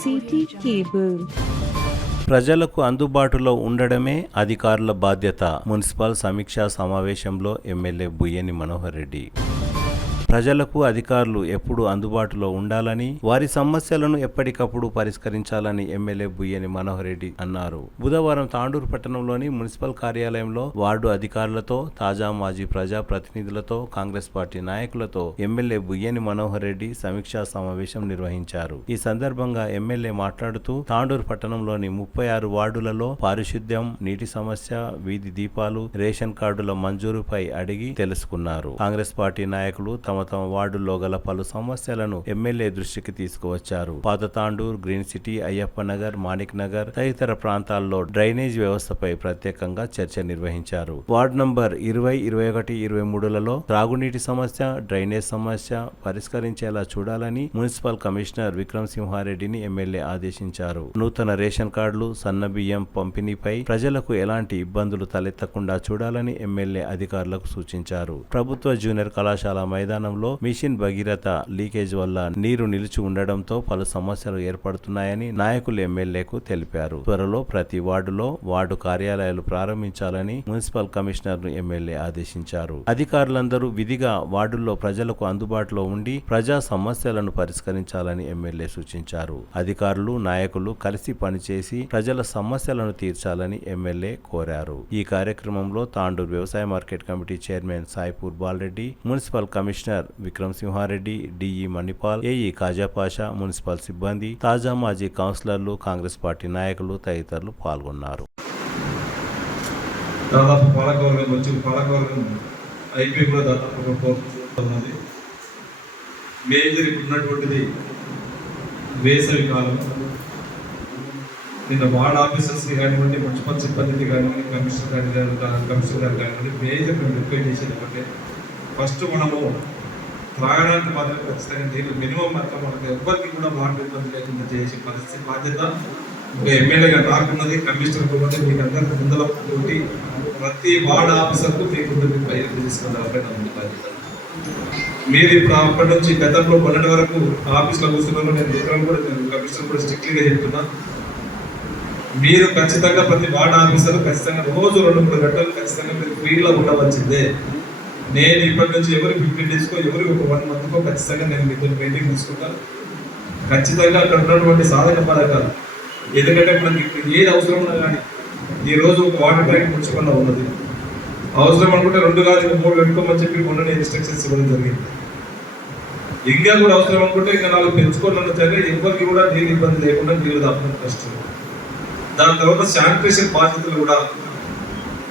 City cable. ప్రజలకు అందుబాటులో ఉండడమే అధికారుల బాధ్యత. మున్సిపల్ సమీక్షా సమావేశంలో ఎమ్మెల్యే బుయ్యని మనోహర్ రెడ్డి. ప్రజలకు అధికారులు ఎప్పుడు అందుబాటులో ఉండాలని, వారి సమస్యలను ఎప్పటికప్పుడు పరిష్కరించాలని ఎమ్మెల్యే బుయ్యని మనోహర్ రెడ్డి అన్నారు. బుధవారం తాండూరు పట్టణంలోని మున్సిపల్ కార్యాలయంలో వార్డు అధికారులతో, తాజా మాజీ ప్రజా ప్రతినిధులతో, కాంగ్రెస్ పార్టీ నాయకులతో ఎమ్మెల్యే బుయ్యని మనోహర్ రెడ్డి సమీక్షా సమావేశం నిర్వహించారు. ఈ సందర్భంగా ఎమ్మెల్యే మాట్లాడుతూ తాండూరు పట్టణంలోని 36 వార్డులలో పారిశుద్ధ్యం, నీటి సమస్య, వీధి దీపాలు, రేషన్ కార్డుల మంజూరుపై అడిగి తెలుసుకున్నారు. కాంగ్రెస్ పార్టీ నాయకులు తమ వార్డుల్లో గల పలు సమస్యలను ఎమ్మెల్యే దృష్టికి తీసుకువచ్చారు. పాత తాండూర్, గ్రీన్ సిటీ, అయ్యప్ప నగర్, మాణిక్ నగర్ తదితర ప్రాంతాల్లో డ్రైనేజ్ వ్యవస్థపై ప్రత్యేకంగా చర్చ నిర్వహించారు. వార్డు నంబర్ 20, 21, 23లలో త్రాగునీటి సమస్య, డ్రైనేజ్ సమస్య పరిష్కరించేలా చూడాలని మున్సిపల్ కమిషనర్ విక్రమ్ సింహారెడ్డిని ఎమ్మెల్యే ఆదేశించారు. నూతన రేషన్ కార్డులు, సన్న బియ్యం పంపిణీపై ప్రజలకు ఎలాంటి ఇబ్బందులు తలెత్తకుండా చూడాలని ఎమ్మెల్యే అధికారులకు సూచించారు. ప్రభుత్వ జూనియర్ కళాశాల మైదానం మిషన్ భగీరథ లీకేజ్ వల్ల నీరు నిలిచి ఉండడంతో పలు సమస్యలు ఏర్పడుతున్నాయని నాయకులు ఎమ్మెల్యేకు తెలిపారు. త్వరలో ప్రతి వార్డులో వార్డు కార్యాలయాలు ప్రారంభించాలని మున్సిపల్ కమిషనర్ ను ఎమ్మెల్యే ఆదేశించారు. అధికారులందరూ విధిగా వార్డుల్లో ప్రజలకు అందుబాటులో ఉండి ప్రజా సమస్యలను పరిష్కరించాలని ఎమ్మెల్యే సూచించారు. అధికారులు, నాయకులు కలిసి పనిచేసి ప్రజల సమస్యలను తీర్చాలని ఎమ్మెల్యే కోరారు. ఈ కార్యక్రమంలో తాండూరు వ్యవసాయ market committee chairman Saipur Balareddy, municipal commissioner Vikram Simhareddy, DE Manipal, AE Khaja Pasha, municipal సిబ్బంది, తాజా మాజీ కౌన్సిలర్లు, కాంగ్రెస్ పార్టీ నాయకులు తదితరులు పాల్గొన్నారు. దాదాపు పాలకవర్గం వచ్చి పాలకవర్గం అయిపోయి కూడా దాదాపు ఉన్నది. మేజర్ ఉన్నటువంటిది వేసవి కాలం. నిన్న వార్డ్ ఆఫీసర్స్ కానివ్వండి, మున్సిపల్ సిబ్బంది కానివ్వండి, కమిషనర్ గారు కానివ్వండి, మేజర్ మేము రిక్వెస్ట్ చేసేది ఒకటే, ఫస్ట్ మనము త్రాగడానికి మాత్రం ఖచ్చితంగా నీళ్ళు మినిమం మాత్రం మనకు ఎవ్వరికి కూడా వాటర్ ఇబ్బంది లేకుండా చేసే పరిస్థితి బాధ్యత ఒక ఎమ్మెల్యేగా నాకున్నది, కమిషనర్ ఉన్నది. మీకు అందరికీ ముందల తోటి ప్రతి వార్డ్ ఆఫీసర్కు మీకు తీసుకున్న బాధ్యత. మీరు ఇప్పుడు అప్పటి నుంచి గతంలో 12 వరకు ఆఫీస్లో కూర్చున్నాను. నేను విక్రమ్ కూడా కమిషనర్ కూడా స్ట్రిక్ట్లీగా చెప్తున్నా, మీరు ఖచ్చితంగా ప్రతి వార్డ్ ఆఫీసర్ ఖచ్చితంగా రోజు 2-3 గంటలు ఖచ్చితంగా మీరు ఫీల్డ్లో ఉండవలసిందే. నేను ఇప్పటి నుంచి ఎవరికి 15 డేస్కో, ఎవరికి ఒక 1 మంత్కో ఖచ్చితంగా నేను మీతో మీటింగ్ తీసుకుంటాను. ఖచ్చితంగా అక్కడ ఉన్నటువంటి సాధక పథకాలు, ఎందుకంటే మనకి ఇప్పుడు ఏది అవసరం ఉన్నా కానీ ఈరోజు ఒక వాటర్ ట్యాంక్ మున్సిపల్లో ఉన్నది, అవసరం అనుకుంటే 2 కాదు 3 పెట్టుకోమని చెప్పి మొన్న ఇన్స్ట్రక్షన్స్ ఇవ్వడం జరిగింది. ఇంకా కూడా అవసరం అనుకుంటే ఇంకా 4 పెంచుకోవాలన్నా సరే ఎవరికి కూడా నీళ్ళు ఇబ్బంది లేకుండా నీళ్ళు దాపడం కష్టం. దాని తర్వాత శానిటేషన్ బాధ్యతలు కూడా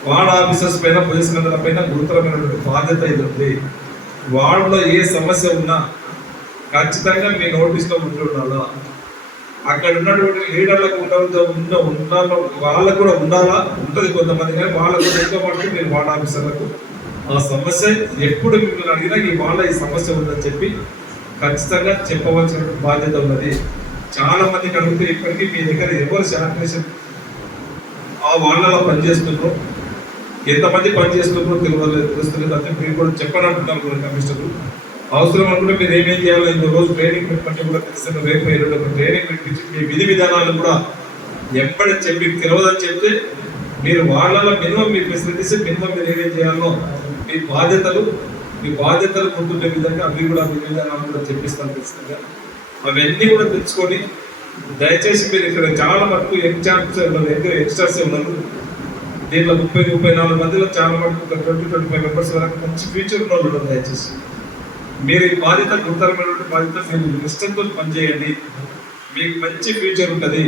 వార్డ్ ఆఫీసర్స్ పైన, పోలీస్ మండల పైన గురుతరమైనటువంటి బాధ్యత ఇది ఉంది. వార్డులో ఏ సమస్య ఉన్నా ఖచ్చితంగా మీ నోటీస్లో ఉండాలా. అక్కడ ఉన్నటువంటి లీడర్లకు ఉండాలో వాళ్ళకు కూడా ఉండాలా, ఉంటుంది కొంతమంది, కానీ వాళ్ళకు కూడా ఎక్కువ పడుతుంది. మీరు వార్డ్ ఆఫీసర్లకు ఆ సమస్య ఎప్పుడు మిమ్మల్ని అడిగినా ఈ వాళ్ళ ఈ సమస్య ఉందని చెప్పి ఖచ్చితంగా చెప్పవలసిన బాధ్యత ఉన్నది. చాలా మందికి అడిగితే ఇప్పటికీ మీ దగ్గర ఎవరు శానిటేషన్ ఆ వాళ్ళలో పనిచేస్తున్నారు, ఎంతమంది పనిచేస్తున్నారో తెలుస్తలేదు. అంటే మీరు కూడా చెప్పనంటున్నారు కూడా కమిషనర్. అవసరం అనుకుంటే మీరు ఏమేం చేయాలో ఇంకో రోజు ట్రైనింగ్ పెట్టమంటే కూడా ఖచ్చితంగా రేపు 2 ట్రైనింగ్ పెట్టించి మీ విధి విధానాలు కూడా ఎప్పటి చెప్పి తెలియదని చెప్తే మీరు వాళ్ళలో మినిమం మీ ఫెసిలిటీస్, మినిమం మీరు ఏమేం చేయాలో మీ బాధ్యతలు గుర్తుండే విధంగా అవి కూడా మీ విధానాలు కూడా చెప్పిస్తాను ఖచ్చితంగా. అవన్నీ కూడా తెలుసుకొని దయచేసి మీరు ఇక్కడ చాలా మటుకు యంగ్స్టర్స్ ఉన్నారు. దీంట్లో 30-34 మందిలో చాలా మటుకు 20-25 మెంబర్స్ వరకు మంచి ఫ్యూచర్ ఉన్న వాళ్ళు. దయచేసి మీరు ఈ బాధ్యత గురుతరమైనటువంటి బాధ్యత మీరు ఇష్టంతో పనిచేయండి, మీకు మంచి ఫ్యూచర్ ఉంటుంది.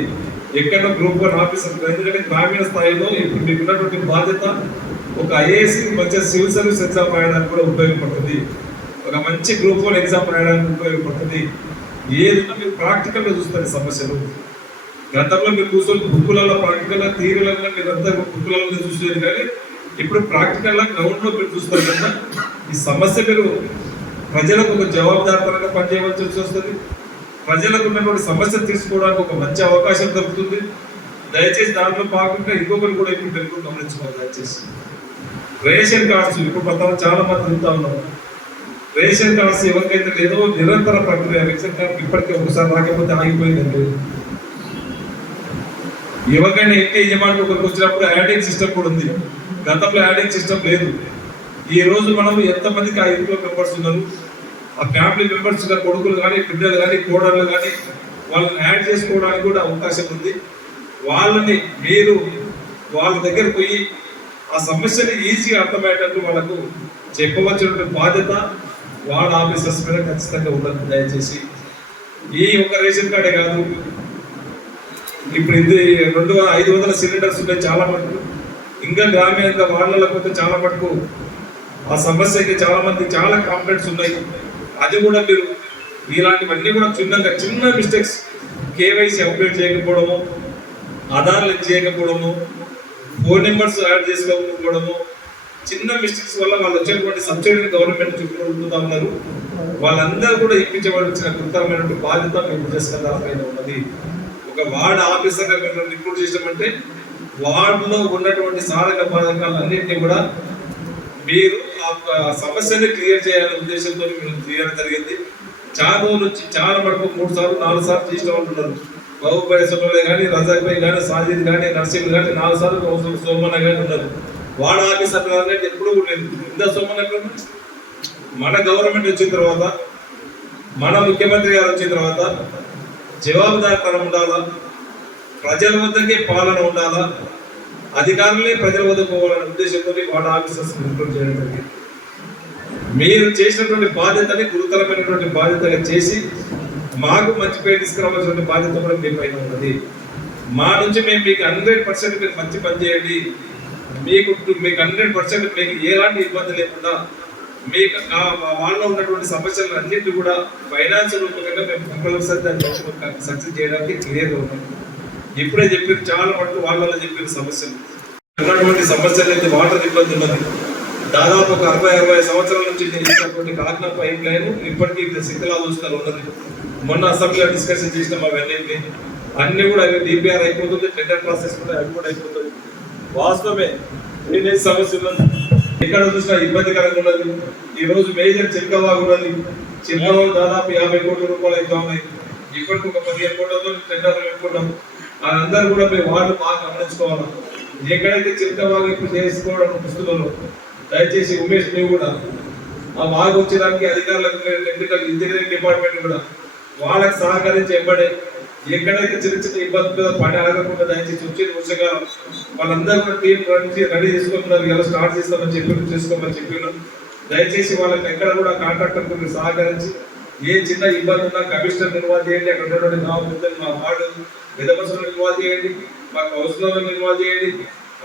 ఎక్కడో గ్రూప్ 1 ఆఫీసర్, ఎందుకంటే గ్రామీణ స్థాయిలో ఇప్పుడు మీకు ఉన్నటువంటి బాధ్యత ఒక ఐఏఎస్ మంచిగా సివిల్ సర్వీస్ ఎగ్జామ్ రాయడానికి కూడా ఉపయోగపడుతుంది, ఒక మంచి గ్రూప్ 1 ఎగ్జామ్ రాయడానికి ఉపయోగపడుతుంది. ఏదైనా మీరు ప్రాక్టికల్గా చూస్తారు సమస్యలు. గతంలో మీరు కూర్చొని బుక్కులలో ప్రాక్టికల్గా, థియరీలలో మీరు అంతా బుక్కులలో చూసేది, కానీ ఇప్పుడు ప్రాక్టికల్గా గ్రౌండ్లో మీరు చూస్తారు కదా. ఈ సమస్య మీరు ప్రజలకు ఒక జవాబుదారితనంగా పనిచేయవలసి వస్తుంది. ప్రజలకు ఉన్నటువంటి సమస్య తీసుకోవడానికి ఒక మంచి అవకాశం దొరుకుతుంది. దయచేసి దాంట్లో కాకుండా ఇంకొకరు కూడా ఇప్పుడు తెలుగు గమనించుకోవాలి. దయచేసి రేషన్ కార్డ్స్ ఇప్పుడు చాలా మంది తింటా ఉన్నారు. రేషన్ కార్డ్స్ ఎవరికైతే లేదో నిరంతర ప్రక్రియ. రేషన్ కార్డు ఇప్పటికే ఒకసారి రాకపోతే ఆగిపోయిందండి. ఎవరికైనా ఇంటి యజమానికి ఒకరికి వచ్చినప్పుడు యాడింగ్ సిస్టమ్ కూడా ఉంది. గతంలో యాడింగ్ సిస్టమ్ లేదు. ఈ రోజు మనం ఎంతమందికి ఆ ఇంట్లో మెంబర్స్ ఉన్నారు, ఆ ఫ్యామిలీ మెంబర్స్ కొడుకులు కానీ బిడ్డలు కానీ కోడళ్ళు కానీ వాళ్ళని యాడ్ చేసుకోవడానికి కూడా అవకాశం ఉంది. వాళ్ళని మీరు వాళ్ళ దగ్గర పోయి ఆ సమస్యని ఈజీగా అర్థమయ్యేటట్టు వాళ్ళకు చెప్పవలసిన బాధ్యత వార్డ్ ఆఫీసర్స్ మీద ఖచ్చితంగా ఉండదు. దయచేసి ఈ ఒక రేషన్ కార్డే కాదు, ఇప్పుడు ఇది 500 సిలిండర్స్ ఉన్నాయి చాలా మటుకు. ఇంకా గ్రామీణ వార్డులకు పోతే చాలా మటుకు ఆ సమస్యకి చాలా మంది చాలా కాంప్లైంట్స్ ఉన్నాయి. అది కూడా మీరు ఇలాంటివన్నీ కూడా చిన్న మిస్టేక్స్, కేవైసీ అప్డేట్ చేయకపోవడము, ఆధార్ లింక్ చేయకపోవడము, ఫోన్ నెంబర్స్ యాడ్ చేసుకోకపోవడము, చిన్న మిస్టేక్స్ వల్ల వాళ్ళు వచ్చేటువంటి సబ్సిడీని గవర్నమెంట్ చుట్టూ ఉంటుతా ఉన్నారు. వాళ్ళందరూ కూడా ఇప్పించవలసిన గురుతరమైనటువంటి బాధ్యత మేము చేసుకున్న ఉన్నది. ఒక వార్డ్ ఆఫీసర్గా మేము రిక్రూట్ చేసామంటే వార్డులో ఉన్నటువంటి సాధక బాధకాలన్నింటినీ కూడా మీరు ఆ సమస్యని క్లియర్ చేయాలనే ఉద్దేశంతో మేము చేయడం జరిగింది. చాలా రోజులు వచ్చి చాలా మటుకు 3 సార్లు 4 సార్లు చేసిన వాళ్ళు ఉన్నారు. బాబుపై సోమలే కానీ, రజాక్ భాయ్ కానీ, సాజిద్ కానీ, నర్సింగ్ కానీ 4 సార్లు సోమన్న కానీ ఉన్నారు. వార్డ్ ఆఫీసర్ అనేది ఎప్పుడూ లేదు. ఇంత సోమన్న మన గవర్నమెంట్ వచ్చిన తర్వాత, మన ముఖ్యమంత్రి గారు వచ్చిన తర్వాత జవాబుదారితనం ఉండాలా, ప్రజల వద్దకే పాలన ఉండాలా, అధికారులే ప్రజల వద్ద పోవాలనే ఉద్దేశంతో వార్డ్ ఆఫీసర్స్ రిక్రూట్ చేయడం జరిగింది. మీరు చేసినటువంటి బాధ్యతని గురుతరమైనటువంటి బాధ్యతగా చేసి మాకు మంచి పేరు తీసుకురావాల్సిన బాధ్యత కూడా మీ పైన ఉన్నది. మా నుంచి మేము మీకు 100% మీరు మంచి పని చేయండి, మీకు 100% మీకు ఎలాంటి ఇబ్బంది లేకుండా మీకు వాళ్ళలో ఉన్నటువంటి సమస్యలు అన్నింటినీ కూడా ఫైనాన్స్ రూపకంగా మేము కంపల్సరీ దాన్ని సక్సెస్ చేయడానికి క్లియర్గా ఉన్నాం. ఇప్పుడే చెప్పారు చాలా మటుకు వాళ్ళలో చెప్పిన సమస్యలు ఉన్నటువంటి సమస్యలు అయితే వాటర్ ఇబ్బంది ఉన్నది. దాదాపు ఒక 60 సంవత్సరాల నుంచి చేసినటువంటి కాకినాడ పైప్ లైన్ ఇప్పటికీ శిథిలావస్థలో ఉన్నది. మొన్న అసెంబ్లీలో డిస్కషన్ చేసినాం అవన్నీ. అన్ని కూడా డిపిఆర్ అయిపోతుంది, టెండర్ ప్రాసెస్ కూడా అవి కూడా అయిపోతుంది. వాస్తవమే డ్రైనేజ్ సమస్య ఉన్నది, ఎక్కడ చూసినా ఇబ్బందికరంగా ఉన్నది. ఈ రోజు మేజర్ చిల్కవాగు ఉన్నది. చిల్కవాగు దాదాపు 50 కోట్ల రూపాయలు అయితే ఉన్నాయి. ఇప్పటికి ఒక 15 కోట్లతో టెండర్లు పెట్టుకుంటాం. అందరూ కూడా మీ వార్డు బాగా గమనించుకోవాలి. ఎక్కడైతే చిల్కవాగు ఇప్పుడు చేసుకోవడం పుస్తకంలో దయచేసి ఉమేష్ నీవు కూడా ఆ వాగు వచ్చేదానికి అధికారులకు, టెక్నికల్ ఇంజనీరింగ్ డిపార్ట్మెంట్ కూడా వాళ్ళకి సహకరించి ఎంబడే ఎక్కడైతే చిన్న ఇబ్బందులు పని ఆగకుండా దయచేసి వచ్చేది వర్షకాలం వాళ్ళందరూ కూడా టీం రెడీ చేసుకుంటున్నారు. ఇలా స్టార్ట్ చేస్తామని చేసుకోమని చెప్పినాం. దయచేసి వాళ్ళకి ఎక్కడ కూడా కాంట్రాక్టర్ సహకరించి ఏ చిన్న ఇబ్బంది ఉన్నా కమిషనర్ నిర్వాహ చేయండి, అక్కడ ఉన్నటువంటి మా వార్డు పెద్ద బస్సులు నిర్వాహ చేయండి, మా కౌన్సిలర్లు నిర్వాహ చేయండి,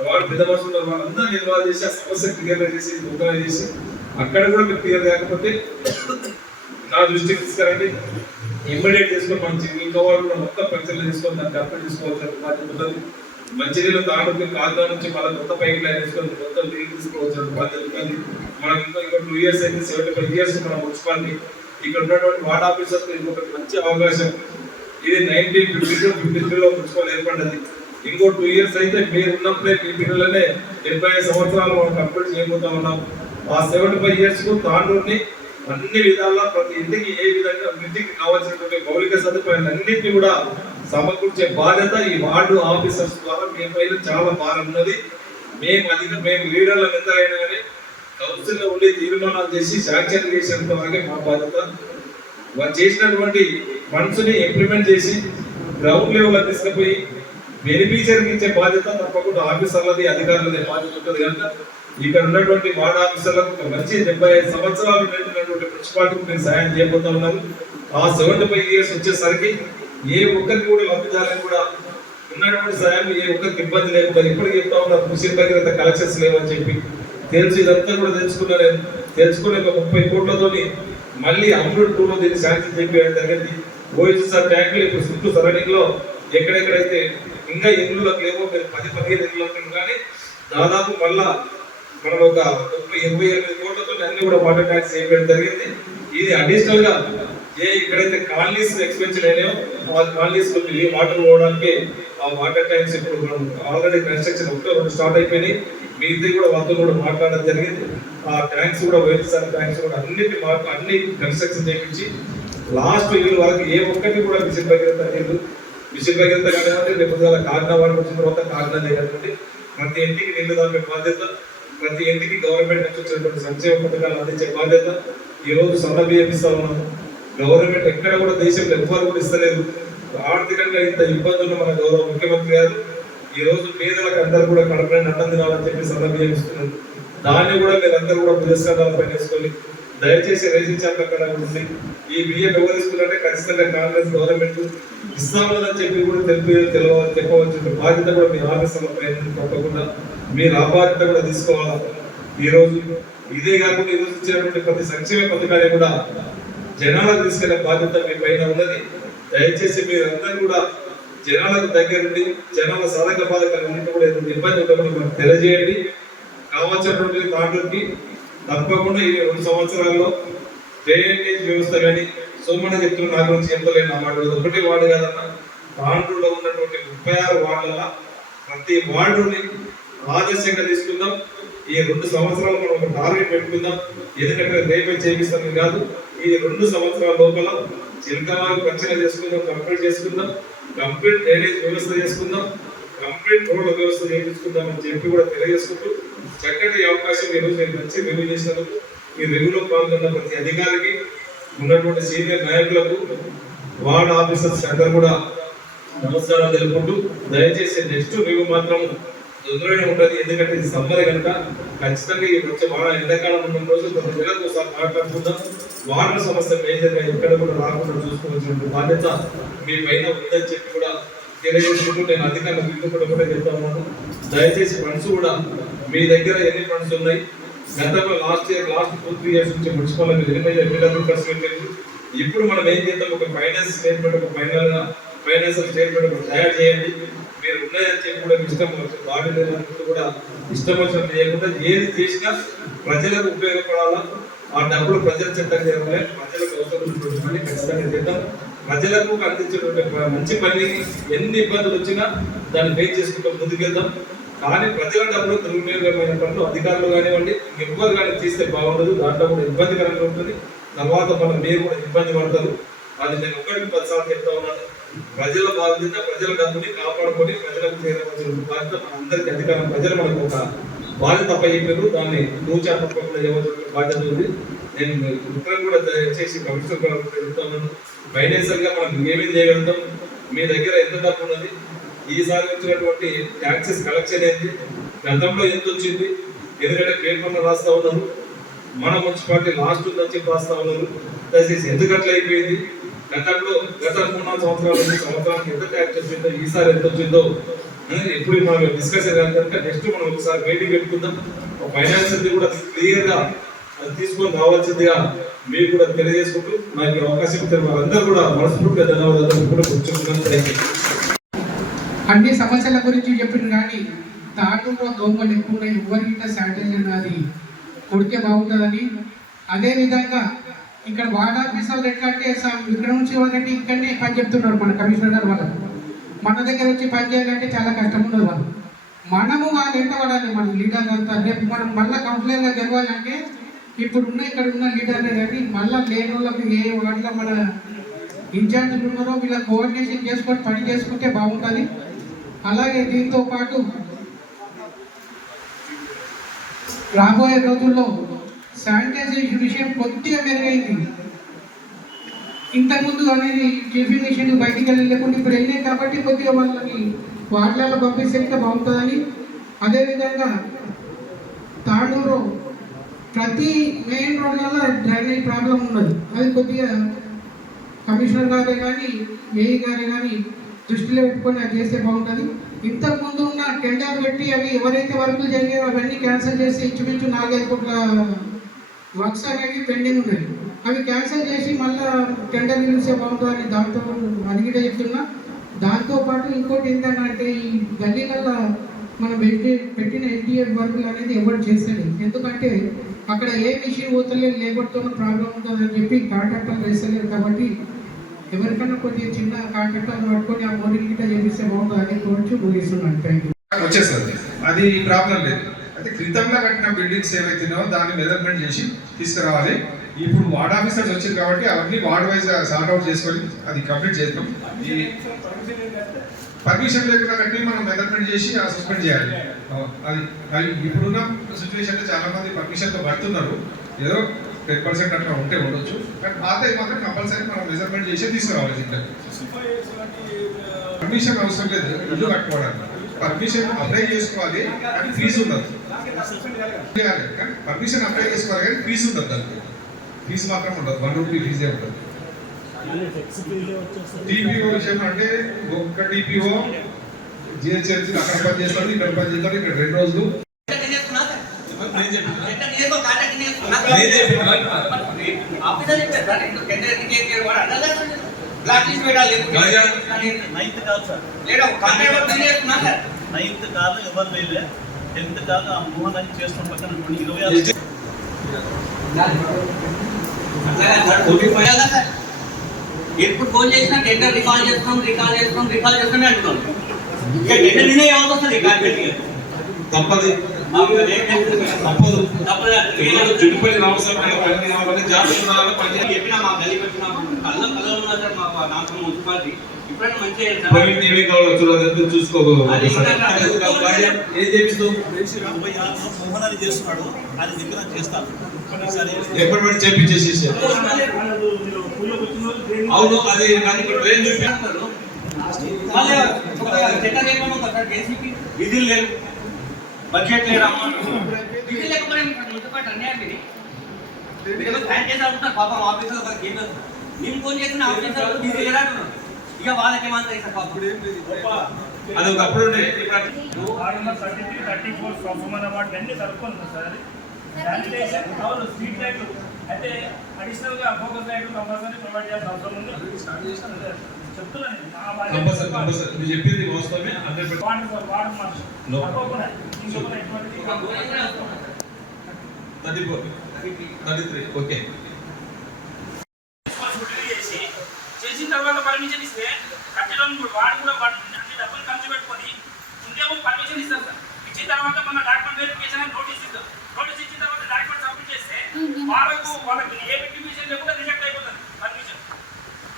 వార్డు పెద్ద బస్సులు వాళ్ళందరూ నిర్వాహ చేసి ఆ సమస్య క్లియర్ చేసి ముఖం చేసి అక్కడ కూడా మీరు క్లియర్ కాకపోతే నా దృష్టికి తీసుకురండి. ఇమ్మీడియట్ చేసుకొని మంచి ఇంకా వాళ్ళు కూడా మొత్తం పరిచయం చేసుకొని దాన్ని కంప్లీట్ చేసుకోవాల్సిన బాధ్యత ఉంటుంది. మంచినీళ్ళు తాలూకు కాకినాడ నుంచి మళ్ళీ కొత్త పైకి లైన్ వేసుకొని మొత్తం నీళ్ళు తీసుకోవాల్సిన బాధ్యత ఉంటుంది. మనం ఇంకా 2 years అయితే 75 years మన మున్సిపాలిటీ ఇక్కడ ఉన్నటువంటి వార్డ్ ఆఫీసర్స్ ఇంకొకటి మంచి అవకాశం. ఇది 1952 మున్సిపల్ ఏర్పడ్డది. ఇంకో 2 years అయితే మీరు ఉన్నప్పుడే మీ పిల్లలనే 75 సంవత్సరాలు మనం కంప్లీట్ చేయబోతా ఉన్నాం. ఆ 75 years కు తాండూరుని అన్ని విధాలా ప్రతి ఇంటికి ఏ విధంగా ఇంటికి కావాల్సినటువంటి మౌలిక సదుపాయాలు అన్నింటినీ కూడా సమకూర్చే బాధ్యత ఈ వార్డు ఆఫీసర్స్ ద్వారా మీ పైన చాలా భారం ఉన్నది. మేము లీడర్ల ఎంత అయినా కానీ కౌన్సిల్లో ఉండి తీర్మానాలు చేసి శాంక్షన్ చేసేంత వరకే మా బాధ్యత. వారు చేసినటువంటి ఫండ్స్ని ఇంప్లిమెంట్ చేసి గ్రౌండ్ లెవెల్లో తీసుకుపోయి బెనిఫిషియరీకి ఇచ్చే బాధ్యత తప్పకుండా ఆఫీసర్లది, అధికారులది బాధ్యత ఉంటుంది. కనుక ఇక్కడ ఉన్నటువంటి వార్డ్ ఆఫీసర్లకు మంచి 75 సంవత్సరాలు నిండినటువంటి మున్సిపాలిటీకి మేము సాయం చేయబోతా ఉన్నాము. ఆ 75 years వచ్చేసరికి ఏ ఒక్కరికి కూడా లబ్ధిదారులకు కూడా ఉన్నటువంటి సాయం ఏ ఒక్కరికి ఇబ్బంది లేకుండా ఇప్పటికి చెప్తా ఉన్నారు మున్సిపల్ దగ్గర కలెక్షన్స్ లేవని చెప్పి తెలుసు. ఇదంతా కూడా తెలుసుకునే ఒక 30 కోట్లతోని మళ్ళీ అమృత్ 2లో దీన్ని శాంక్షన్ చేయడం జరిగింది. ఓఎస్ఆర్ ట్యాంకులు ఇప్పుడు చుట్టూ సరౌండింగ్ లో ఎక్కడెక్కడైతే ఇంకా ఇళ్ళకి లేవో 10-15 ఇళ్ళు కానీ దాదాపు మళ్ళా మనం ఒక 28 కోట్లతో అన్ని కూడా వాటర్ ట్యాంక్స్ చేయడం జరిగింది. ఇది అడిషనల్ గా ఇక్కడైతే కాలనీస్ ఎక్స్పెన్షన్ అయినాయో ఆ కాలనీస్ వాటర్ పోవడానికి ఆ వాటర్ ట్యాంక్స్ ఇప్పుడు మనం ఆల్రెడీ కన్స్ట్రక్షన్ 1-2 స్టార్ట్ అయిపోయినాయి. మిగతా కూడా వాళ్ళతో కూడా మాట్లాడడం జరిగింది. ఆ ట్యాంక్స్ కూడా వైఎస్ఆర్ ట్యాంక్స్ కూడా అన్ని కన్స్ట్రక్షన్ చేయించి లాస్ట్ ఇయర్ వరకు ఏ ఒక్కటి కూడా విజిట్ భగీరథ నీళ్ళు మిషన్ భగీరథ కానివ్వండి, రేపు కాకినాడ వాడికి వచ్చిన తర్వాత కాకినాడ కానివ్వండి, ప్రతి ఇంటికి నీళ్లు దాపే బాధ్యత, ప్రతి ఇంటికి గవర్నమెంట్ నుంచి వచ్చినటువంటి సంక్షేమ పథకాలు అందించే బాధ్యత. ఈ రోజు సన్న బియ్యం ఇస్తా ఉన్నాము. గవర్నమెంట్ ఎక్కడ కూడా దేశంలో ఎవ్వరు కూడా ఇస్తలేదు. ఆర్థికంగా ఇంత ఇబ్బందులు మన గౌరవ ముఖ్యమంత్రి గారు ఈ రోజు పేదలకు అందరూ కూడా కడపని అన్నం తినాలని చెప్పి సన్న బియ్యం ఇస్తున్నారు. దాన్ని కూడా మీరందరూ కూడా పురస్కారాలపై వేసుకొని దయచేసి రేషన్ షాప్ అక్కడ ఉంది. ఈ బియ్యం ఎవరు ఇస్తున్నారంటే ఖచ్చితంగా కాంగ్రెస్ గవర్నమెంట్ ఇస్తామని చెప్పి కూడా చెప్పవలసిన బాధ్యత కూడా మీ ఆఫీసుల ప్రయత్నం తప్పకుండా మీరు ఆ బాధ్యత కూడా తీసుకోవాలా. ఈ రోజు ఇదే కాకుండా ఈ రోజు ఇచ్చినటువంటి ప్రతి సంక్షేమ పథకాన్ని కూడా జనాలకు తీసుకెళ్లే బాధ్యత మీ పైన ఉన్నది. దయచేసి మీరందరూ కూడా జనాలకు దగ్గరుండి జనాల సాధక బాధకాలన్నింటి కూడా ఇబ్బంది ఉండకుండా మనకు తెలియజేయండి. కావాల్సినటువంటి తాండ్రుకి తప్పకుండా ఈ 2 సంవత్సరాల్లో డ్రైనేజ్ వ్యవస్థ కానీ సోమన్న చెప్తున్న నా గురించి చెప్పలేను. నా మాట ఒకటి వార్డు కాదన్నా, తాండ్రులో ఉన్నటువంటి 36 వార్డుల ప్రతి వార్డుని ఆదర్శంగా తీసుకుందాం. ఈ 2 సంవత్సరాలు మనం ఒక టార్గెట్ పెట్టుకుందాం. ఎందుకంటే రేపే చేపిస్తాను కాదు, ఈ 2 సంవత్సరాల లోపల చిలకవారు ప్రచన చేసుకుందాం, కంప్లీట్ చేసుకుందాం, కంప్లీట్ డ్రైనేజ్ వ్యవస్థ చేసుకుందాం, కంప్లీట్ రోడ్ల వ్యవస్థ చేయించుకుందాం అని చెప్పి కూడా తెలియజేసుకుంటూ చక్కటి అవకాశం ఈ రోజు నేను వచ్చి రివ్యూ చేసినందుకు ఈ రివ్యూలో పాల్గొన్న ప్రతి అధికారికి, ఉన్నటువంటి సీనియర్ నాయకులకు, వార్డ్ ఆఫీసర్స్ అందరూ కూడా నమస్కారాలు తెలుపుకుంటూ దయచేసి నెక్స్ట్ రివ్యూ మాత్రం తొందరగానే ఉంటుంది. ఎందుకంటే ఇది సమ్మర్ కనుక ఖచ్చితంగా ఈ వచ్చే వాడ ఎండాకాలం ఉన్న రోజు కొన్ని నెలలకు ఒకసారి మాట్లాడుకుందాం. వార్డు సమస్య మేజర్గా ఎక్కడ కూడా రాకుండా చూసుకోవాల్సిన బాధ్యత మీ పైన ఉందని చెప్పి కూడా తెలియజేసుకుంటూ నేను అధికారులకు కూడా చెప్తా ఉన్నాను. దయచేసి ఫండ్స్ కూడా మీ దగ్గర ఎన్ని ఫండ్స్ ఉన్నాయి, గతంలో లాస్ట్ 2-3 ఇయర్స్ నుంచి మున్సిపాలిటీ పెట్టారు. ఇప్పుడు మనం ఏం చేద్దాం, ఒక ఫైనాన్స్ స్టేట్మెంట్, ఒక ఫైనాన్షియల్ స్టేట్మెంట్ తయారు చేయండి. మీరు ఉన్నాయని చెప్పి కూడా ఇష్టం వార్డు నిర్వహణ కూడా ఇష్టం వచ్చినట్టు చేయకుండా ఏది చేసినా ప్రజలకు ఉపయోగపడాలా, ఆ డబ్బులు ప్రజల చెంతకు చేయాలి, ప్రజలకు అవసరం పని ఖచ్చితంగా చేద్దాం. ప్రజలకు అందించేటువంటి మంచి పని ఎన్ని ఇబ్బందులు వచ్చినా దాన్ని ఫేస్ చేసుకుంటూ ముందుకెళ్దాం. కానీ ప్రజల డబ్బులు దుర్వినియోగమైన పనులు అధికారులు కానివ్వండి ఎవ్వరు కానీ చేస్తే బాగుండదు. దాంట్లో కూడా ఇబ్బందికరంగా ఉంటుంది. తర్వాత మీరు కూడా ఇబ్బంది పడతారు. అది నేను 1-10 సార్లు చెప్తా ఉన్నాను. ప్రజల బాధ్యత, ప్రజల డబ్బుని కాపాడుకొని ప్రజలకు చేరవలసిన బాధ్యత మన అందరికీ అధికారం. ప్రజలు మనకు ఒక బాధ్యత చెప్పారు, దాన్ని తూచా తప్పకుండా ఇవ్వాల్సిన బాధ్యత ఉంది. నేను ఉత్తరం కూడా దయచేసి కమిషనర్ చెప్తాను. ఫైనాన్షియల్ గా మనం ఏమేమి చేయగలుగుతాం, మీ దగ్గర ఎంత డబ్బు ఉన్నది, ఈసారి వచ్చినటువంటి ట్యాక్సెస్ కలెక్షన్ ఏంటి, గతంలో ఎంత వచ్చింది, ఎందుకంటే పేపర్లో రాస్తా ఉన్నారు, మన మున్సిపాలిటీ లాస్ట్ ఉందని చెప్పి రాస్తా ఉన్నారు. దయచేసి ఎందుకట్లా అయిపోయింది, గత 3-4 సంవత్సరానికి ఎంత ట్యాక్స్ వచ్చిందో, ఈసారి ఎంత వచ్చిందో ఎప్పుడు మనం డిస్కషన్ కనుక నెక్స్ట్ మనం ఒకసారి మీటింగ్ పెట్టుకుందాం. ఫైనాన్షియల్ కూడా క్లియర్ గా అది తీసుకొని రావాల్సిందిగా మీరు కూడా తెలియజేసుకుంటూ నాకు అవకాశం ఇచ్చిన వారందరూ కూడా మనస్ఫూర్తిగా ధన్యవాదాలు కూడా కూర్చుంటున్నాను. అన్ని సమస్యల గురించి చెప్పిన కానీ దాంట్లో దోమలు ఎక్కువ ఉన్నాయి, ఎవరికి శానిటైజర్ అది కొడితే బాగుంటుందని. అదేవిధంగా ఇక్కడ వార్డ్ ఆఫీసర్లు ఎట్లా అంటే ఇక్కడ నుంచి వాళ్ళంటే ఇక్కడనే పని చెప్తున్నారు మన కమిషనర్ గారు. వాళ్ళకు మన దగ్గర వచ్చి పని చేయాలంటే చాలా కష్టం ఉండదు. వాళ్ళు మనము వాళ్ళు ఎంత పడాలి, మన లీడర్ అంతా. రేపు మనం మళ్ళీ కౌన్సిలర్గా గెలవాలంటే ఇప్పుడు ఇక్కడ ఉన్న లీడర్లే కానీ మళ్ళీ లేని వాళ్ళకి ఏ వాటిలో మన ఇన్ఛార్జ్లు ఉన్నారో వీళ్ళ కోఆర్డినేషన్ చేసుకొని పని చేసుకుంటే బాగుంటుంది. అలాగే దీంతో పాటు రాబోయే రోజుల్లో శానిటైజేషన్ విషయం కొద్దిగా మెరుగైంది. ఇంతకుముందు అనేది టిఫిన్ మిషన్ బయటికి వెళ్ళలేకుండా ఇప్పుడు వెళ్ళాయి కాబట్టి కొద్దిగా వాళ్ళని వార్డులలో పంపిస్తే బాగుంటుందని. అదేవిధంగా తాండూరు ప్రతి మెయిన్ రోడ్లలో డ్రైనేజ్ ప్రాబ్లం ఉన్నది. అది కొద్దిగా కమిషనర్ గారే కానీ ఏఈ గారే కానీ దృష్టిలో పెట్టుకొని అది చేస్తే బాగుంటుంది. ఇంతకుముందు ఉన్న టెండర్ పెట్టి అవి ఎవరైతే వర్కులు జరిగాయో అవన్నీ క్యాన్సిల్ చేసి ఇంచుమించు 4-5 కోట్ల వర్క్స్ అనేవి పెండింగ్ ఉన్నాయి. అవి క్యాన్సిల్ చేసి మళ్ళీ టెండర్ పిలిస్తే బాగుంటుందని దాంతో అడిగితే చెప్తున్నా. దాంతోపాటు ఇంకోటి ఏంటంటే ఈ గల్లీలలో మనం పెట్టిన ఎన్టీఎఫ్ వర్కులు అనేది ఎవరు చేస్తలేదు. ఎందుకంటే అక్కడ ఏ మిషన్ పోతలేదు, లేబర్తో ప్రాబ్లం ఉంటుందని చెప్పి కాంట్రాక్టర్లు వేస్తలేరు. కాబట్టి ఎవరికైనా కొద్దిగా చిన్న కాంట్రాక్టర్లు పట్టుకొని ఆ మోడల్ గిట్ట చేపిస్తే బాగుంటుంది అని కోరుచు ముగిస్తున్నాను. Thank you. వచ్చేస్తుంది, అది ప్రాబ్లం లేదు. అయితే క్రితంలో కట్టిన బిల్డింగ్స్ ఏవైతున్నాయో దాన్ని మెజర్మెంట్ చేసి తీసుకురావాలి. ఇప్పుడు వార్డ్ ఆఫీసర్స్ వచ్చింది కాబట్టి అవన్నీ వార్డ్ వైజ్ సార్ట్ అవుట్ చేసుకొని అది కంప్లీట్ చేస్తాం. పర్మిషన్ లేకుండా కట్టి మనం మెజర్మెంట్ చేసి సస్పెండ్ చేయాలి. అది ఇప్పుడున్న సిచ్యువేషన్లో చాలా మంది పర్మిషన్తో పడుతున్నారు, ఏదో 10% అట్లా ఉంటే ఉండొచ్చు, కానీ పాత మాత్రం కంపల్సరీ మనం మెజర్మెంట్ చేసి తీసుకురావాలి. ఇంకా పర్మిషన్ అవసరం లేదు ఇల్లు కట్టుకోవడానికి, పర్మిషన్ అప్లై చేసుకోవాలి కానీ ఫీజు ఉండదు. పర్మిషన్ అప్లై చేసుకోవాలి కానీ ఫీజు ఉండదు, దానికి ఫీజు మాత్రం ఉండదు, 1 రూపీ ఫీజే ఉంటుంది. టీపీఓ విషయం అంటే ఒక్క టీపీఓ జిహెచ్ఎంసీ అక్కడ పని చేస్తాడు, ఇక్కడ పని చేస్తాడు, ఇక్కడ 2 రోజులు నైన్త్ కాదు ఎవరు వేయలే, 10th కాదు ఆ మోహన్ అని చేస్తున్న పక్కన 26 ఎప్పుడు ఫోన్ చేసినా టెండర్ రికాల్ చేస్తున్నాం అంటున్నాం. ఇక టెండర్ నిన్నే ఏమవుతుంది వస్తుంది తప్పదు చుట్టుపల్లి చెప్పినా మా గల్లీ పెట్టినా కళ్ళ ఉన్నా సార్ మా నాకు మున్సిపాలిటీ ఇప్పుడైనా మంచిగా మోహన్ అని చేస్తున్నాడు, అది దగ్గర చేస్తాను. ఎప్పటి చేపించేసి అవును అది ట్రైన్ టెండర్ ఏమన్నా సార్ జేసీకి విధులు లేవు, బడ్జెట్ లేదా విధులు లేకపోతే మున్సిపాలిటీ అన్యాయం ఇది ప్లాన్ చేసి అనుకుంటారు పాపం ఆఫీసులో వాళ్ళకి ఏం తెలుసు. నేను ఫోన్ చేసిన ఆఫీసర్ విధులు లేదా అంటున్నాను, ఇక వాళ్ళకి ఏమంటాయి సార్ పాపం అది ఒకప్పుడు అన్ని కలుపుకుంటున్నాం సార్. అది శానిటైజేషన్ అవును స్ట్రీట్ లైట్లు అయితే అడిషనల్ గా ఫోకస్ లైట్లు కంపల్సరీ ప్రొవైడ్ చేయాల్సిన అవసరం ఉంది. చెప్తున్నాను మీరు చెప్పింది వాస్తవమే. వాడు తప్పకుండా ఇంకొక ఎటువంటి 34 ఓకే చేసిన తర్వాత పర్మిషన్ ఇస్తే కట్టడం వాడు కూడా అన్ని డబ్బులు ఖర్చు పెట్టుకొని ఇంకేమో పర్మిషన్ ఇస్తారు సార్. ఇచ్చిన తర్వాత మన డాక్యుమెంట్ వెరిఫికేషన్ అని నోటీస్ ఇస్తారు. నోటీస్ ఇచ్చిన తర్వాత డాక్యుమెంట్ సబ్మిట్ చేస్తే వాళ్ళకి ఏ వెరిఫికేషన్ లేకుండా రిజెక్ట్ అయిపోతుంది పర్మిషన్.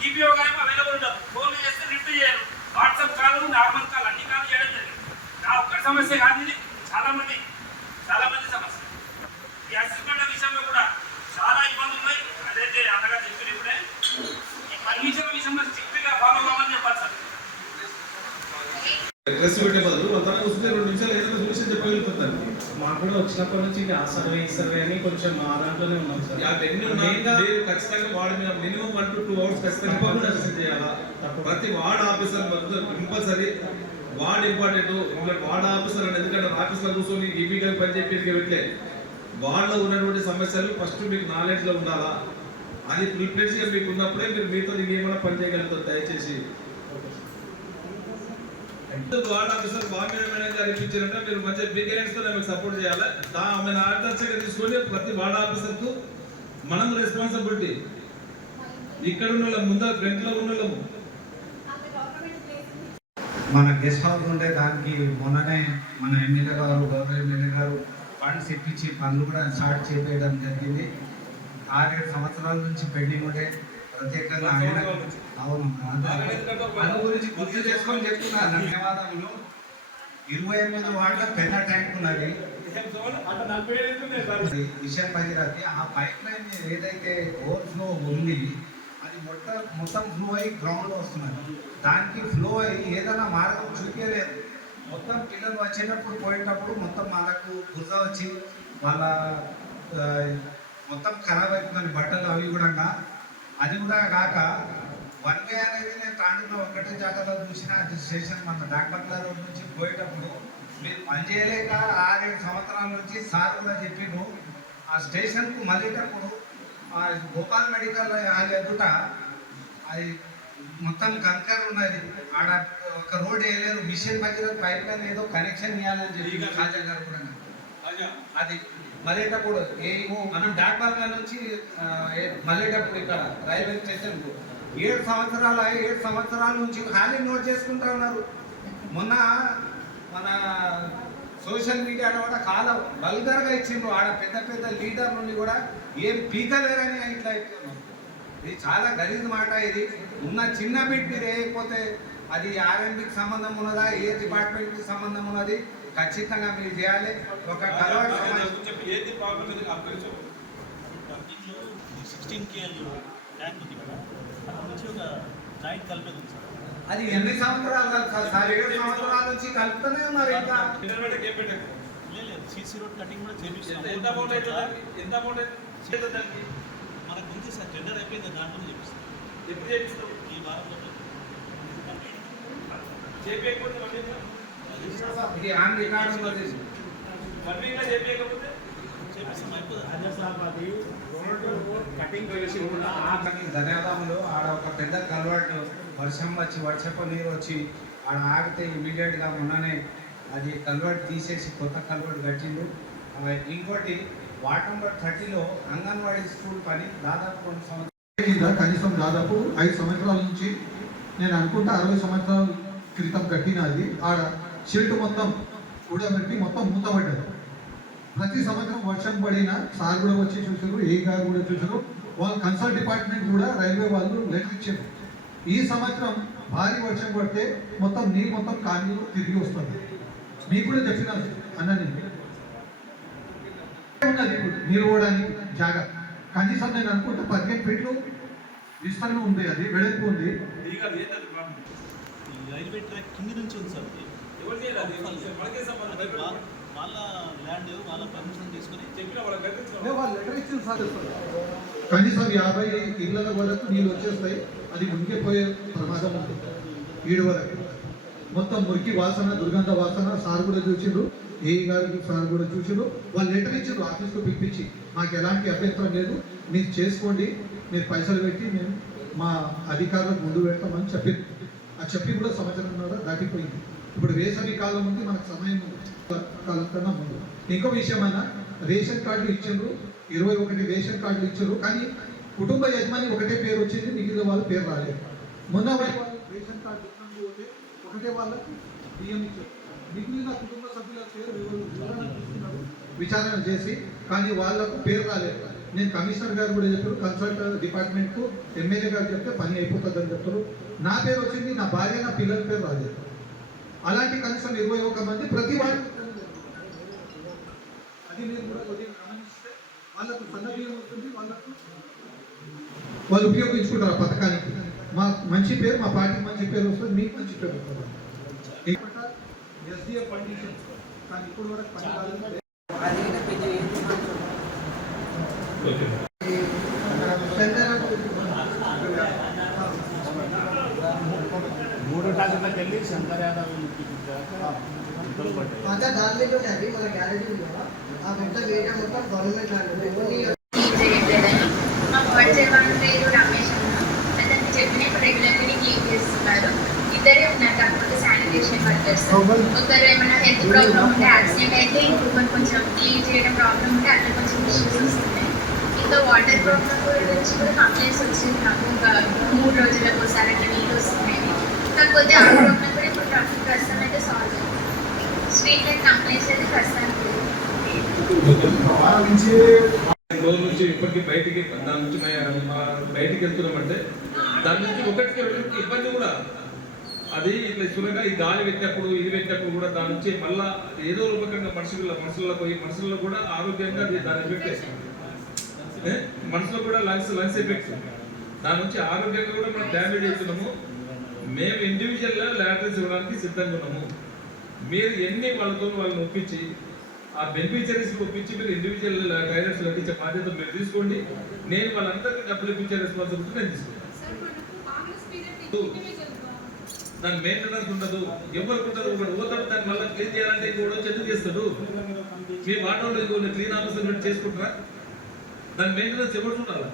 ఈపీఓ గారు అవైలబుల్ ఉంటారు, ఫోన్ చేస్తే లిఫ్ట్ చేయరు. వాట్సాప్ కాల్, నార్మల్ కాల్ అన్ని కాల్ చేయడం జరిగింది. నా ఒక్కటి సమస్య కాదు, ఇది చాలా మంది సమస్య. ఈ అసిస్టెంట్ విషయంలో కూడా చాలా ఇబ్బందులు ఉన్నాయి. అదైతే అంతగా చెప్పారు ఇప్పుడే. ఈ పర్మిషన్ విషయంలో స్ట్రిక్ట్ గా ఫాలో అవ్వమని చెప్పాలి సార్. డ్రెస్ పెట్టే బదులు తన వస్తే 2 నిమిషాలు ఏదైనా సొల్యూషన్ చెప్పగలుగుతాను. మాకు కూడా వచ్చినప్పటి నుంచి ఆ సర్వే ఈ సర్వే అని కొంచెం మా దాంట్లోనే ఉన్నాం సార్. ఖచ్చితంగా వాడి మీద మినిమం 1 to 2 అవర్స్ ఖచ్చితంగా చేయాలా. ప్రతి ward officer compulsory ward important. Ward officer అని ఎందుకంటే ఆఫీస్లో కూర్చొని ఈబీగా పని చెప్పి పెట్టలే. వార్డులో ఉన్నటువంటి సమస్యలు ఫస్ట్ మీకు నాలెడ్జ్లో ఉండాలా. అది ప్రిపరేషన్ మీకు ఉన్నప్పుడే మీరు మీతో ఏమైనా పని చేయగలుగుతారు. దయచేసి వార్డ్ ఆఫీసర్ బాగా అనిపించారంటే మీరు మంచి బిగినర్స్ తో మీకు సపోర్ట్ చేయాలి. ఆమె ఆదర్శంగా తీసుకొని ప్రతి వార్డ్ ఆఫీసర్ కు మనం రెస్పాన్సిబిలిటీ. ఇక్కడ ఉన్న వాళ్ళం ముందర ఫ్రంట్ లో ఉన్న వాళ్ళము. మన గెస్ట్ హౌస్ ఉంటే దానికి మొన్ననే మన ఎమ్మెల్యే గారు గౌరవ ఎమ్మెల్యే గారు ఫండ్స్ ఇప్పించి పనులు కూడా స్టార్ట్ చేపేయడం జరిగింది. 6-7 సంవత్సరాల నుంచి పెండింగ్ ఉంటే ప్రత్యేకంగా ఆయన అవును మన గురించి గుర్తు చేసుకొని చెప్తున్నారు. ధన్యవాదములు. 28 వార్డుల పెద్ద ట్యాంక్ ఉన్నది మిషన్ భగీరథి. ఆ పైప్ లైన్ ఏదైతే ఓవర్ఫ్లో ఉంది అది మొత్తం ఫ్లో అయ్యి గ్రౌండ్ లో వస్తున్నది. దానికి ఫ్లో అయ్యి ఏదైనా మార్గం చూపించలేదు. మొత్తం పిల్లలు వచ్చేటప్పుడు పోయేటప్పుడు మొత్తం మనకు బురద వచ్చి వాళ్ళ మొత్తం ఖరాబ్ అయిపోతుంది బట్టలు అవి కూడా. అది కూడా కాక 1 వే అనేది నేను తాండూరులో ఒకటే జాగాలో చూసిన అది స్టేషన్ మన డాక్బట్ల రోడ్ నుంచి పోయేటప్పుడు మీరు పనిచేయలేక 6-7 సంవత్సరాల నుంచి సార్ కూడా చెప్పిండు. ఆ స్టేషన్కు మళ్ళేటప్పుడు గోపాల్ మెడికల్ హాల్ ఎదుట అది మొత్తం కంకర్ ఉన్నది. ఆడ ఒక రోడ్ వేయలేదు. మిషన్ భగీరథ పైప్ లైన్ ఏదో కనెక్షన్ ఇవ్వాలని చెప్పి ఖాజా గారు కూడా అది మళ్ళేటప్పుడు మనం డాక్బట్ల నుంచి మళ్ళేటప్పుడు ఇక్కడ రైల్వే స్టేషన్కు 7 సంవత్సరాల నుంచి ఖాళీ నోట్ చేసుకుంటా ఉన్నారు. మొన్న మన సోషల్ మీడియాలో కూడా కాలం వల్గర్గా ఇచ్చిండ్రు. ఆడ పెద్ద లీడర్ నుండి కూడా ఏం పీకలేరని ఇట్లా చెప్తున్నారు. ఇది చాలా గలీజ్ మాట. ఇది ఉన్న చిన్న బిట్ మీరు వేయకపోతే అది ఆర్ఎండ్బికి సంబంధం ఉన్నదా, ఏ డిపార్ట్మెంట్కి సంబంధం ఉన్నది ఖచ్చితంగా మీరు చేయాలి. ఒక కలవాడు ఏది ప్రాబ్లం లేదు అప్గ్రేడ్ 16 KL ట్యాంక్ ఉంది కదా, అక్కడ నుంచి ఒక జాయింట్ కలిపేది ఉంది సార్. అది ఎన్ని సంవత్సరాలు కలుపుతారు సార్? 7 సంవత్సరాల నుంచి కలుపుతూనే ఉన్నారు. ఇంకా లేదు సీసీ రోడ్ కటింగ్ కూడా చేపిస్తాం. ఎంత అమౌంట్ అవుతుంది? ఎంత అమౌంట్ అవుతుంది దానికి? మనకు ఉంది సార్, టెండర్ అయిపోయింది, దాంట్లో చేపిస్తాం. ఎప్పుడు చేపిస్తాం? ఈ వారంలో చేయకపోతే ఇది ఆన్ రికార్డు ఉన్నది. వన్ వీక్లో చేయకపోతే చేపిస్తాం, అయిపోతుంది. ధన్యవాదములు. ఆడ ఒక పెద్ద కల్వర్ట్ వర్షం వచ్చి వర్షపు నీరు వచ్చి ఆడ ఆగితే ఇమీడియట్గా మొన్ననే అది కల్వర్ట్ తీసేసి కొత్త కల్వర్ట్ కట్టిండు. ఇంకోటి వార్డ్ నెంబర్ 30లో అంగన్వాడీ స్కూల్ పని దాదాపు 2 సంవత్సరాలు, కనీసం దాదాపు 5 సంవత్సరాల నుంచి నేను అనుకుంటా 60 సంవత్సరాల క్రితం కట్టినది. ఆడ షెల్ట్ మొత్తం కూడబెట్టి మొత్తం మూతపడ్డది. ప్రతి సంవత్సరం వర్షం పడినా సార్ కూడా వచ్చి చూసారు, ఏ గారు కూడా చూసారు, వాళ్ళు కన్సల్ట్ డిపార్ట్మెంట్ కూడా రైల్వే వాళ్ళు లెటర్ ఇచ్చారు. ఈ సంవత్సరం భారీ వర్షం పడితే మొత్తం నీరు మొత్తం కాలనీలో తిరిగి వస్తుంది. మీకు కూడా చెప్పిన అన్న ఉన్నది ఇప్పుడు నీరు పోవడానికి జాగా. కనీసం నేను అనుకుంటా 15 ఫీట్లు విస్తరణ ఉంది, అది వెడల్పు ఉంది. రైల్వే ట్రాక్ కింది నుంచి ఉంది సార్. వాళ్ళ ల్యాండ్ వాళ్ళ పర్మిషన్ తీసుకుని లెటర్ ఇచ్చిన సార్ కనీసం 50 ఇళ్ళ వరకు నీళ్ళు వచ్చేస్తాయి. అది మునిగిపోయే ప్రమాదం ఉంది. 7 వరకు మొత్తం మురికి వాసన, దుర్గంధ వాసన సార్ కూడా చూసిండ్రు, ఏ గారికి సార్ కూడా చూసిండ్రు. వాళ్ళు లెటర్ ఇచ్చిండ్రు ఆఫీస్కు పిలిపించి, మాకు ఎలాంటి అభ్యంతరం లేదు, మీరు చేసుకోండి, మీరు పైసలు పెట్టి మేము మా అధికారులకు ముందు పెడతామని చెప్పింది. ఆ చెప్పి కూడా సంవత్సరం దాటిపోయింది. ఇప్పుడు వేసవి కాలం ఉంది, మనకు సమయం ఉంది కాలం కన్నా ముందు. ఇంకో విషయమైనా రేషన్ కార్డులు ఇచ్చిండ్రు, 21 రేషన్ కార్డులు ఇచ్చారు, కానీ కుటుంబ యజమాని ఒకటే పేరు వచ్చింది, మిగిలిన వాళ్ళ పేరు రాలేదు. మొన్న వాళ్ళు రేషన్ కార్డు ఇచ్చినప్పుడు పోతే ఒకటే వాళ్ళకి బియ్యం ఇచ్చారు, మిగిలిన కుటుంబ సభ్యుల పేరు తీసుకున్నారు విచారణ చేసి, కానీ వాళ్ళకు పేరు రాలేదు. నేను కమిషనర్ గారు కూడా చెప్పారు, కన్సల్ట్ డిపార్ట్మెంట్కు ఎమ్మెల్యే గారు చెప్తే పని అయిపోతుందని చెప్తారు. నా పేరు వచ్చింది, నా భార్య నా పిల్లల పేరు రాలేదు. అలాంటి కనీసం 21 మంది ప్రతి వాడు అది మీరు కూడా కొద్దిగా గమనిస్తే వాళ్ళకు సన్న బియ్యం వస్తుంది, వాళ్ళకు వాళ్ళు ఉపయోగించుకుంటారు ఆ పథకానికి. మా మంచి పేరు, మా పార్టీకి మంచి పేరు వస్తుంది, మీకు మంచి పేరు వస్తుంది. ఎస్డిఎఫ్ కండిషన్స్ కానీ ఇప్పుడు వరకు పని కాలేదు. దాని మన గ్యారెంటీ ఉందా? ఆ మొత్తం ఏరియా మొత్తం గవర్నమెంట్ ల్యాండ్. మా వార్డ్ చైర్మన్ పేరు రమేష్ అన్న. అతను చెప్పిన ఇప్పుడు రెగ్యులర్గా క్లీన్ చేస్తున్నారు. ఇద్దరే ఉన్నారు, కాకపోతే శానిటేషన్ వర్కర్స్. ఒకరు ఏమైనా హెల్త్ ప్రాబ్లమ్ ఉంటే యాక్సిడెంట్ అయితే ఇంకొకరు కొంచెం క్లీన్ చేయడం ప్రాబ్లం ఉంటే అట్లా కొంచెం ఇష్యూస్ వస్తున్నాయి. ఇంకా వాటర్ ప్రాబ్లమ్ గురించి కూడా కంప్లైంట్స్ వచ్చింది నాకు. ఒక 3 రోజులకు ఒకసారి అట్లా నీళ్ళు వస్తున్నాయి. కాకపోతే ఆ ప్రాబ్లం కూడా ఇప్పుడు ప్రస్తుతం అయితే సాల్వ్ అయింది. స్ట్రీట్ లైట్ కంప్లైంట్స్ అయితే ప్రస్తుతానికి రోజు నుంచి ఇప్పటికీ బయటికి దాని నుంచి బయటికి వెళ్తున్నామంటే దాని నుంచి ఒకటికి ఇబ్బంది కూడా. అది ఇట్లా చూడగా ఈ గాలి పెట్టినప్పుడు ఇది పెట్టినప్పుడు కూడా దాని నుంచి మళ్ళా ఏదో రూపకంగా మనుషుల్లో పోయి మనుషుల్లో కూడా ఆరోగ్యంగా దాని ఎఫెక్ట్, మనసులో కూడా లంగ్స్ ఎఫెక్ట్, దాని నుంచి ఆరోగ్యంగా కూడా మనం డ్యామేజ్ అవుతున్నాము. మేము ఇండివిజువల్గా ల్యాటరీస్ ఇవ్వడానికి సిద్ధంగా ఉన్నాము. మీరు ఎన్ని వాళ్ళని ఒప్పించి ఆ బెనిఫిషరీస్ ఒప్పించి మీరు ఇండివిజువల్ టాయిలెట్స్ కట్టించే బాధ్యత మీరు తీసుకోండి. నేను వాళ్ళందరికీ డబ్బులు ఇప్పించే రెస్పాన్సిబిలిటీ నేను తీసుకుంటాను. దాని మెయింటెనెన్స్ ఉండదు, ఎవరికి ఉండదు. ఒకటి పోతాడు, దాన్ని మళ్ళీ క్లీన్ చేయాలంటే ఇంకోటి చెక్ చేస్తాడు. మీ వాటర్లో ఇంకోటి క్లీన్ ఆఫీసర్ పెట్టి చేసుకుంటారా? దాని మెయింటెనెన్స్ ఎవరు చూడాలి?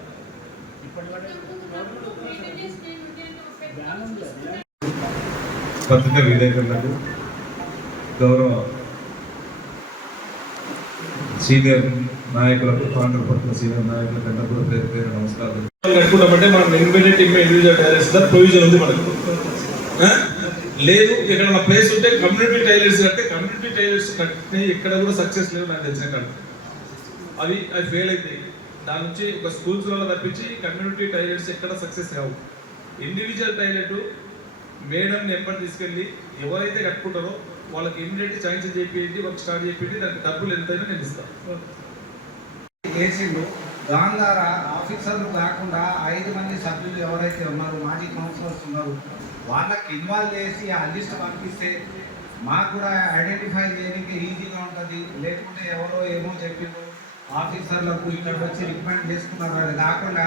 పత్రికా విలేకరులకు, గౌరవ సీనియర్ నాయకులకు, కాంగ్రెస్ పత్రిక సీనియర్ నాయకులకు అందరూ కూడా పేరు పేరు నమస్కారం. కట్టుకుంటామంటే మనం ఇండివిజువల్ టాయిలెట్స్ ప్రొవిజన్ ఉంది మనకు. లేదు ఎక్కడ ప్లేస్ ఉంటే కమ్యూనిటీ టాయిలెట్స్ కడితే కమ్యూనిటీ టాయిలెట్స్ కట్టిన ఎక్కడ కూడా సక్సెస్ లేవు నాకు తెలిసిన కాదు. అవి ఫెయిల్ అయితే దాని నుంచి ఒక స్కూల్స్లో తప్పించి కమ్యూనిటీ టాయిలెట్స్ ఎక్కడ సక్సెస్ కావు. ఇండివిజువల్ టాయిలెట్ మేడంని ఎప్పటి తీసుకెళ్ళి ఎవరైతే కట్టుకుంటారో వాళ్ళకి ఇమ్మీడియట్ శాంక్షన్ చేయండి, వర్క్ స్టార్ట్ చేయండి, దానికి డబ్బులు ఎంతైనా నేను ఇస్తాను. చేసిండు. దాని ద్వారా ఆఫీసర్లు కాకుండా 5 మంది సభ్యులు ఎవరైతే ఉన్నారో మాజీ కౌన్సిలర్స్ ఉన్నారు వాళ్ళకి ఇన్వాల్వ్ చేసి ఆ లిస్ట్ పంపిస్తే మాకు కూడా ఐడెంటిఫై చేయడానికి ఈజీగా ఉంటుంది. లేకుంటే ఎవరో ఏమో చెప్పిండ్రు ఆఫీసర్లకు ఇక్కడ వచ్చి రికమెండ్ చేసుకున్నారు. అది కాకుండా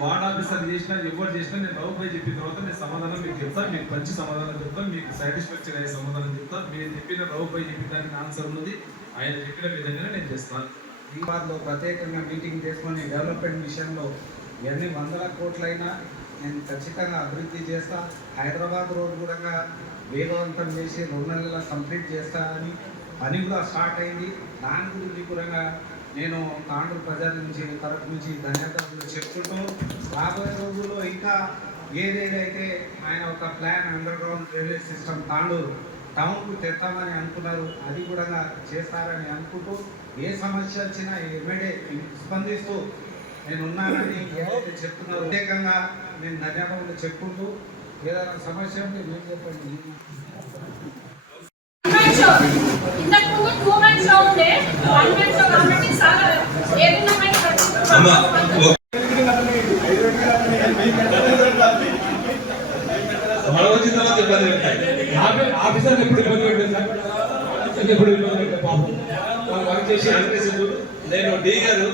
వార్డ్ ఆఫీసర్ చేసినా ఎవరు చేసినా నేను రౌపై చెప్పిన తర్వాత నేను సమాధానం మీకు చెప్తాను, మీకు మంచి సమాధానం చెప్తాను, మీకు సాటిస్ఫాక్షన్ అయ్యే సమాధానం చెప్తాను. మీరు చెప్పిన రౌపై చెప్పిన దానికి ఆన్సర్ ఉన్నది, ఆయన చెప్పిన విధంగానే నేను చేస్తాను. ఈ వార్డులో ప్రత్యేకంగా మీటింగ్ చేసుకొని డెవలప్మెంట్ విషయంలో ఎన్ని వందల కోట్లైనా నేను ఖచ్చితంగా అభివృద్ధి చేస్తా. హైదరాబాద్ రోడ్ కూడా వేగవంతం చేసి 2 నెలల్లో కంప్లీట్ చేస్తా అని పని కూడా స్టార్ట్ అయింది. దాని గురించి కూడా నేను తాండూరు ప్రజల నుంచి తరఫు నుంచి ధన్యవాదాలు చెప్పుకుంటూ రాబోయే రోజుల్లో ఇంకా ఏదేదైతే ఆయన ఒక plan underground railway system Tandur టౌన్కు తెస్తామని అనుకున్నారు, అది కూడా చేస్తారని అనుకుంటూ ఏ సమస్య వచ్చినా ఎమ్మెల్యే స్పందిస్తూ నేను ఉన్నానని ఏదైతే చెప్తున్నారు ప్రత్యేకంగా నేను ధన్యవాదాలు చెప్పుకుంటూ ఏదైనా సమస్య ఉంటే మీరు చెప్పండి. ఇంతకు ముందు 2 మంత్స్ లో ఉండే 1 మంత్ లో కాబట్టి చాలా ఏదైనా ఆఫీసర్ ఎప్పుడు ఇబ్బంది పెట్టారు సార్, ఎప్పుడు ఇబ్బంది పెట్టారు పాపం వర్క్ చేసి నేను డీ గారు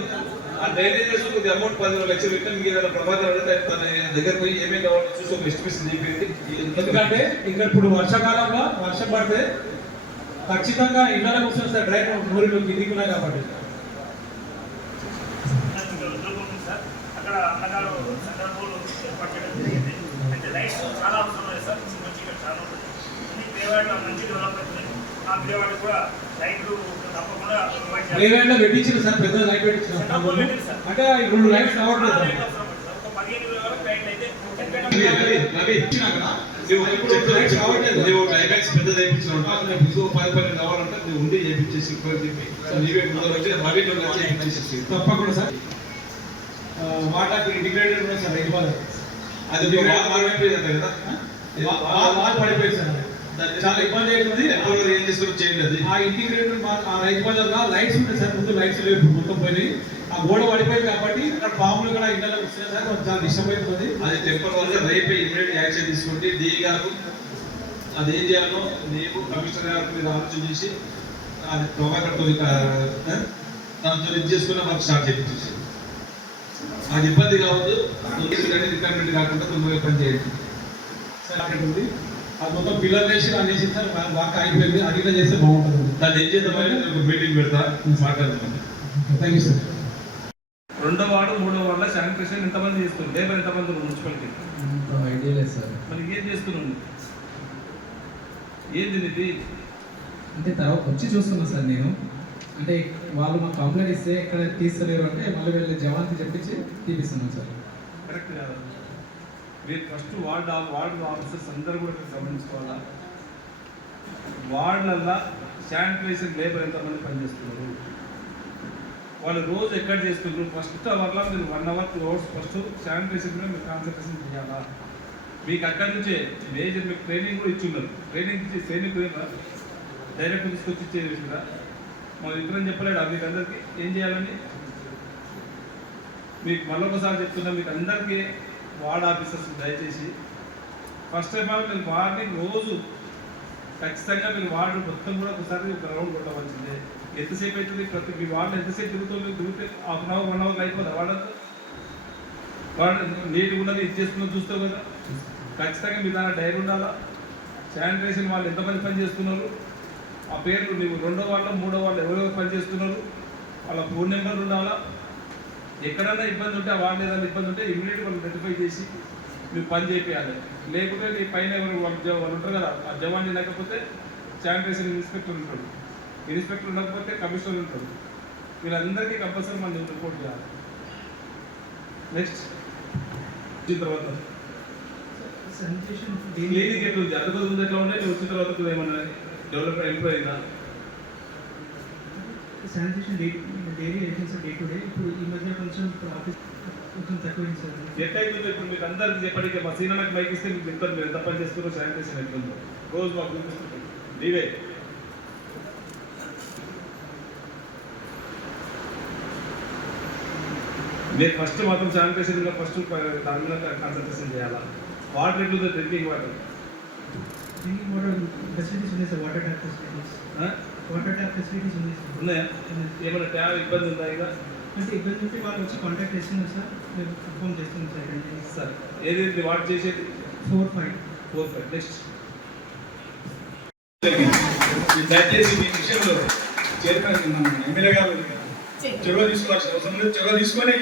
ఆ డ్రైనేజ్ కొద్ది అమౌంట్ 15 లక్షలు పెట్టిన మీకు ఏదైనా ప్రమాదం అడిగితే తన దగ్గర పోయి ఏమేమి కావాలో చూసి ఒక ఎస్టిమేషన్ చెప్పింది. ఎందుకంటే ఇక్కడ ఇప్పుడు వర్షాకాలంలో వర్షం పడితే ఖచ్చితంగా ఇళ్ళకి వస్తుంది సార్, డ్రైన్ ఊరిలో కిందికి ఉన్నాయి కాబట్టి అక్కడ అన్నగారు సందర్భంలో ఏర్పాటు చేయడం జరిగింది. అయితే లైట్స్ చాలా అవసరం లేదు సార్, మంచి ఇక్కడ చాలా ఉంటుంది. దేవాడలో మంచి డెవలప్మెంట్ ఉంది. ఆ దేవాడ కూడా లైట్లు తప్పకుండా పెట్టించారు సార్, పెద్ద లైట్ పెట్టించారు అంటే 2 లైట్స్ రావట్లేదు. ఒక 15 వరకు లైట్లు అయితే తప్పకుండా సార్. వాటర్ ఇంటిగ్రేటెడ్ కూడా సార్ రైతు అది పడిపోయింది సార్, చాలా ఇబ్బంది అవుతుంది. ఏం చేసుకుని చేయండి అది ఆ ఇంటిగ్రేటెడ్ ఆ రైతు బజార్లో లైట్స్ ఉంటాయి సార్, ముందు లైట్స్ లేవు, మొత్తం పోయి ఆ గోడ పడిపోయింది కాబట్టి అక్కడ పాములు కూడా ఇళ్ళకి వస్తున్నాయి సార్, చాలా డిస్టర్బ్ అవుతుంది. అది టెంపర్ వల్ల రేపే ఇమీడియట్ యాక్షన్ తీసుకుంటే డీ గారు అది ఏం చేయాలో నేను కమిషనర్ గారు మీరు ఆలోచన చేసి అది ప్రభాకర్తో దాంతో ఇది చేసుకున్న మాకు స్టార్ట్ చేయించేసి అది ఇబ్బంది కావద్దు, రిక్వైర్మెంట్ కాకుండా తొందరగా పని చేయండి సార్. ఉంది అది మొత్తం పిల్లర్ వేసి అన్ని సార్ బాగా అయిపోయింది, అది కూడా చేస్తే బాగుంటుంది. దాన్ని ఏం చేద్దామని ఒక మీటింగ్ పెడతా మాట్లాడదాం. Thank you sir. 2వ వార్డు 3వ వార్డులో శానిటేషన్ ఎంతమంది చేస్తున్నారు, లేబర్ ఎంతమంది మున్సిపాలిటీ ఐడియా లేదు సార్. మరి ఏం చేస్తున్నాను, ఏంది ఇది అంటే తర్వాత వచ్చి చూస్తున్నా సార్ నేను, అంటే వాళ్ళు మాకు కంప్లైంట్ ఇస్తే ఎక్కడ తీస్తలేరు అంటే మళ్ళీ వెళ్ళి జవాన్కి చెప్పించి తీపిస్తున్నాం సార్. కరెక్ట్ కాదు. మీరు ఫస్ట్ వార్డు ఆఫీసర్స్ అందరూ కూడా గమనించుకోవాలా, వార్డులల్లో శానిటైజేషన్ లేబర్ ఎంతమంది పనిచేస్తున్నారు, వాళ్ళు రోజు ఎక్కడ చేస్తున్నారు. ఫస్ట్ అవర్లో మీరు 1 అవర్ 2 అవర్స్ ఫస్ట్ శానిటైజేషన్ మీద మీరు కాన్సన్ట్రేషన్ చేయాలా. మీకు అక్కడి నుంచే మేజర్ మీకు ట్రైనింగ్ కూడా ఇచ్చున్నారు, ట్రైనింగ్ డైరెక్ట్ తీసుకొచ్చి ఇచ్చేదా మన ఇతరం చెప్పలేడు. మీకు అందరికీ ఏం చేయాలని మీకు మళ్ళొకసారి చెప్తున్నా, మీకు అందరికీ వార్డ్ ఆఫీసర్స్ దయచేసి ఫస్ట్ టైం మీరు మార్నింగ్ రోజు ఖచ్చితంగా మీరు వార్డు మొత్తం కూడా ఒకసారి ఒక రౌండ్ కొట్టవలసిందే. ఎంతసేపు అవుతుంది, ప్రతి మీ వార్డులో ఎంతసేపు తిరిగితే 1 అవర్ 1 అవర్ అయిపోతుంది. వాడు నీట్గా ఉన్నది ఇది చేసుకున్నది చూస్తావు కదా, ఖచ్చితంగా మీ దాని డైరీ ఉండాలా. శానిటైజేషన్ వాళ్ళు ఎంతమంది పని చేస్తున్నారు, ఆ పేర్లు ನೀವು 2వ వార్డులో 3వ వార్డులో ఎవరెవరు పని చేస్తున్నారు, వాళ్ళ ఫోన్ నెంబర్లు ఉండాలా. ఎక్కడైనా ఇబ్బంది ఉంటే ఆ వార్డు ఏదైనా ఇబ్బంది ఉంటే ఇమీడియట్గా వాళ్ళు రెటిఫై చేసి మీరు పని చేయాలి. లేకుంటే నీ పైన ఎవరు వాళ్ళు ఉంటారు కదా, ఆ జవాన్ని లేకపోతే శానిటైజేషన్ ఇన్స్పెక్టర్ ఉంటాడు, ఇన్స్పెక్టర్ ఉండకపోతే కమిషనర్ ఉంటాడు. వీళ్ళందరికీ కంపల్సరీ మనం రిపోర్ట్ చేయాలి. నెక్స్ట్ వచ్చిన తర్వాత క్లినిక్ ఎట్లా ఉంది, అంతకు ముందు ఎట్లా ఉండే, వచ్చిన తర్వాత ఏమన్నా డెవలప్ ఇంప్రూవ్ అయిందా? Sanitation daily licence day to day ఇప్పుడు ఈ మధ్య కొంచెం ఆఫీస్ కొంచెం తక్కువ సార్. ఎట్లయితుందో ఇప్పుడు మీకు అందరికి చెప్పడానికి మా సీనియర్కి మైక్ ఇస్తే మీకు చెప్తారు మీరు ఎంత పని చేస్తారో శానిటేషన్ అవుతుందో రోజు మాకు చూపిస్తుంది నీవే. మీరు ఫస్ట్ మాత్రం శానిటేషన్ ఫస్ట్ దాని మీద కాన్సన్ట్రేషన్ చేయాలా. వాటర్ ఎట్లుందో డ్రింకింగ్ వాటర్ ఫెసిలిటీస్ ఉన్నాయి సార్. వాటర్ ట్యాప్ ఫెసిలిటీస్ ఉన్నాయి సార్. ఉన్నాయా? ఏమైనా ట్యాబ్ ఇబ్బంది ఉందా? ఇక అంటే ఇబ్బంది ఉంటే వాళ్ళు వచ్చి కాంటాక్ట్ చేస్తున్నారు సార్. మేము ఇన్ఫార్మ్ చేస్తున్నాం సార్. సార్ ఏది వాటర్ చేసేది 4-5 నెక్స్ట్. దయచేసి మీ విషయంలో చైర్మన్ ఎమ్మెల్యే గారు చొరవ తీసుకోవాల్సిన అవసరం లేదు. చొరవ తీసుకొని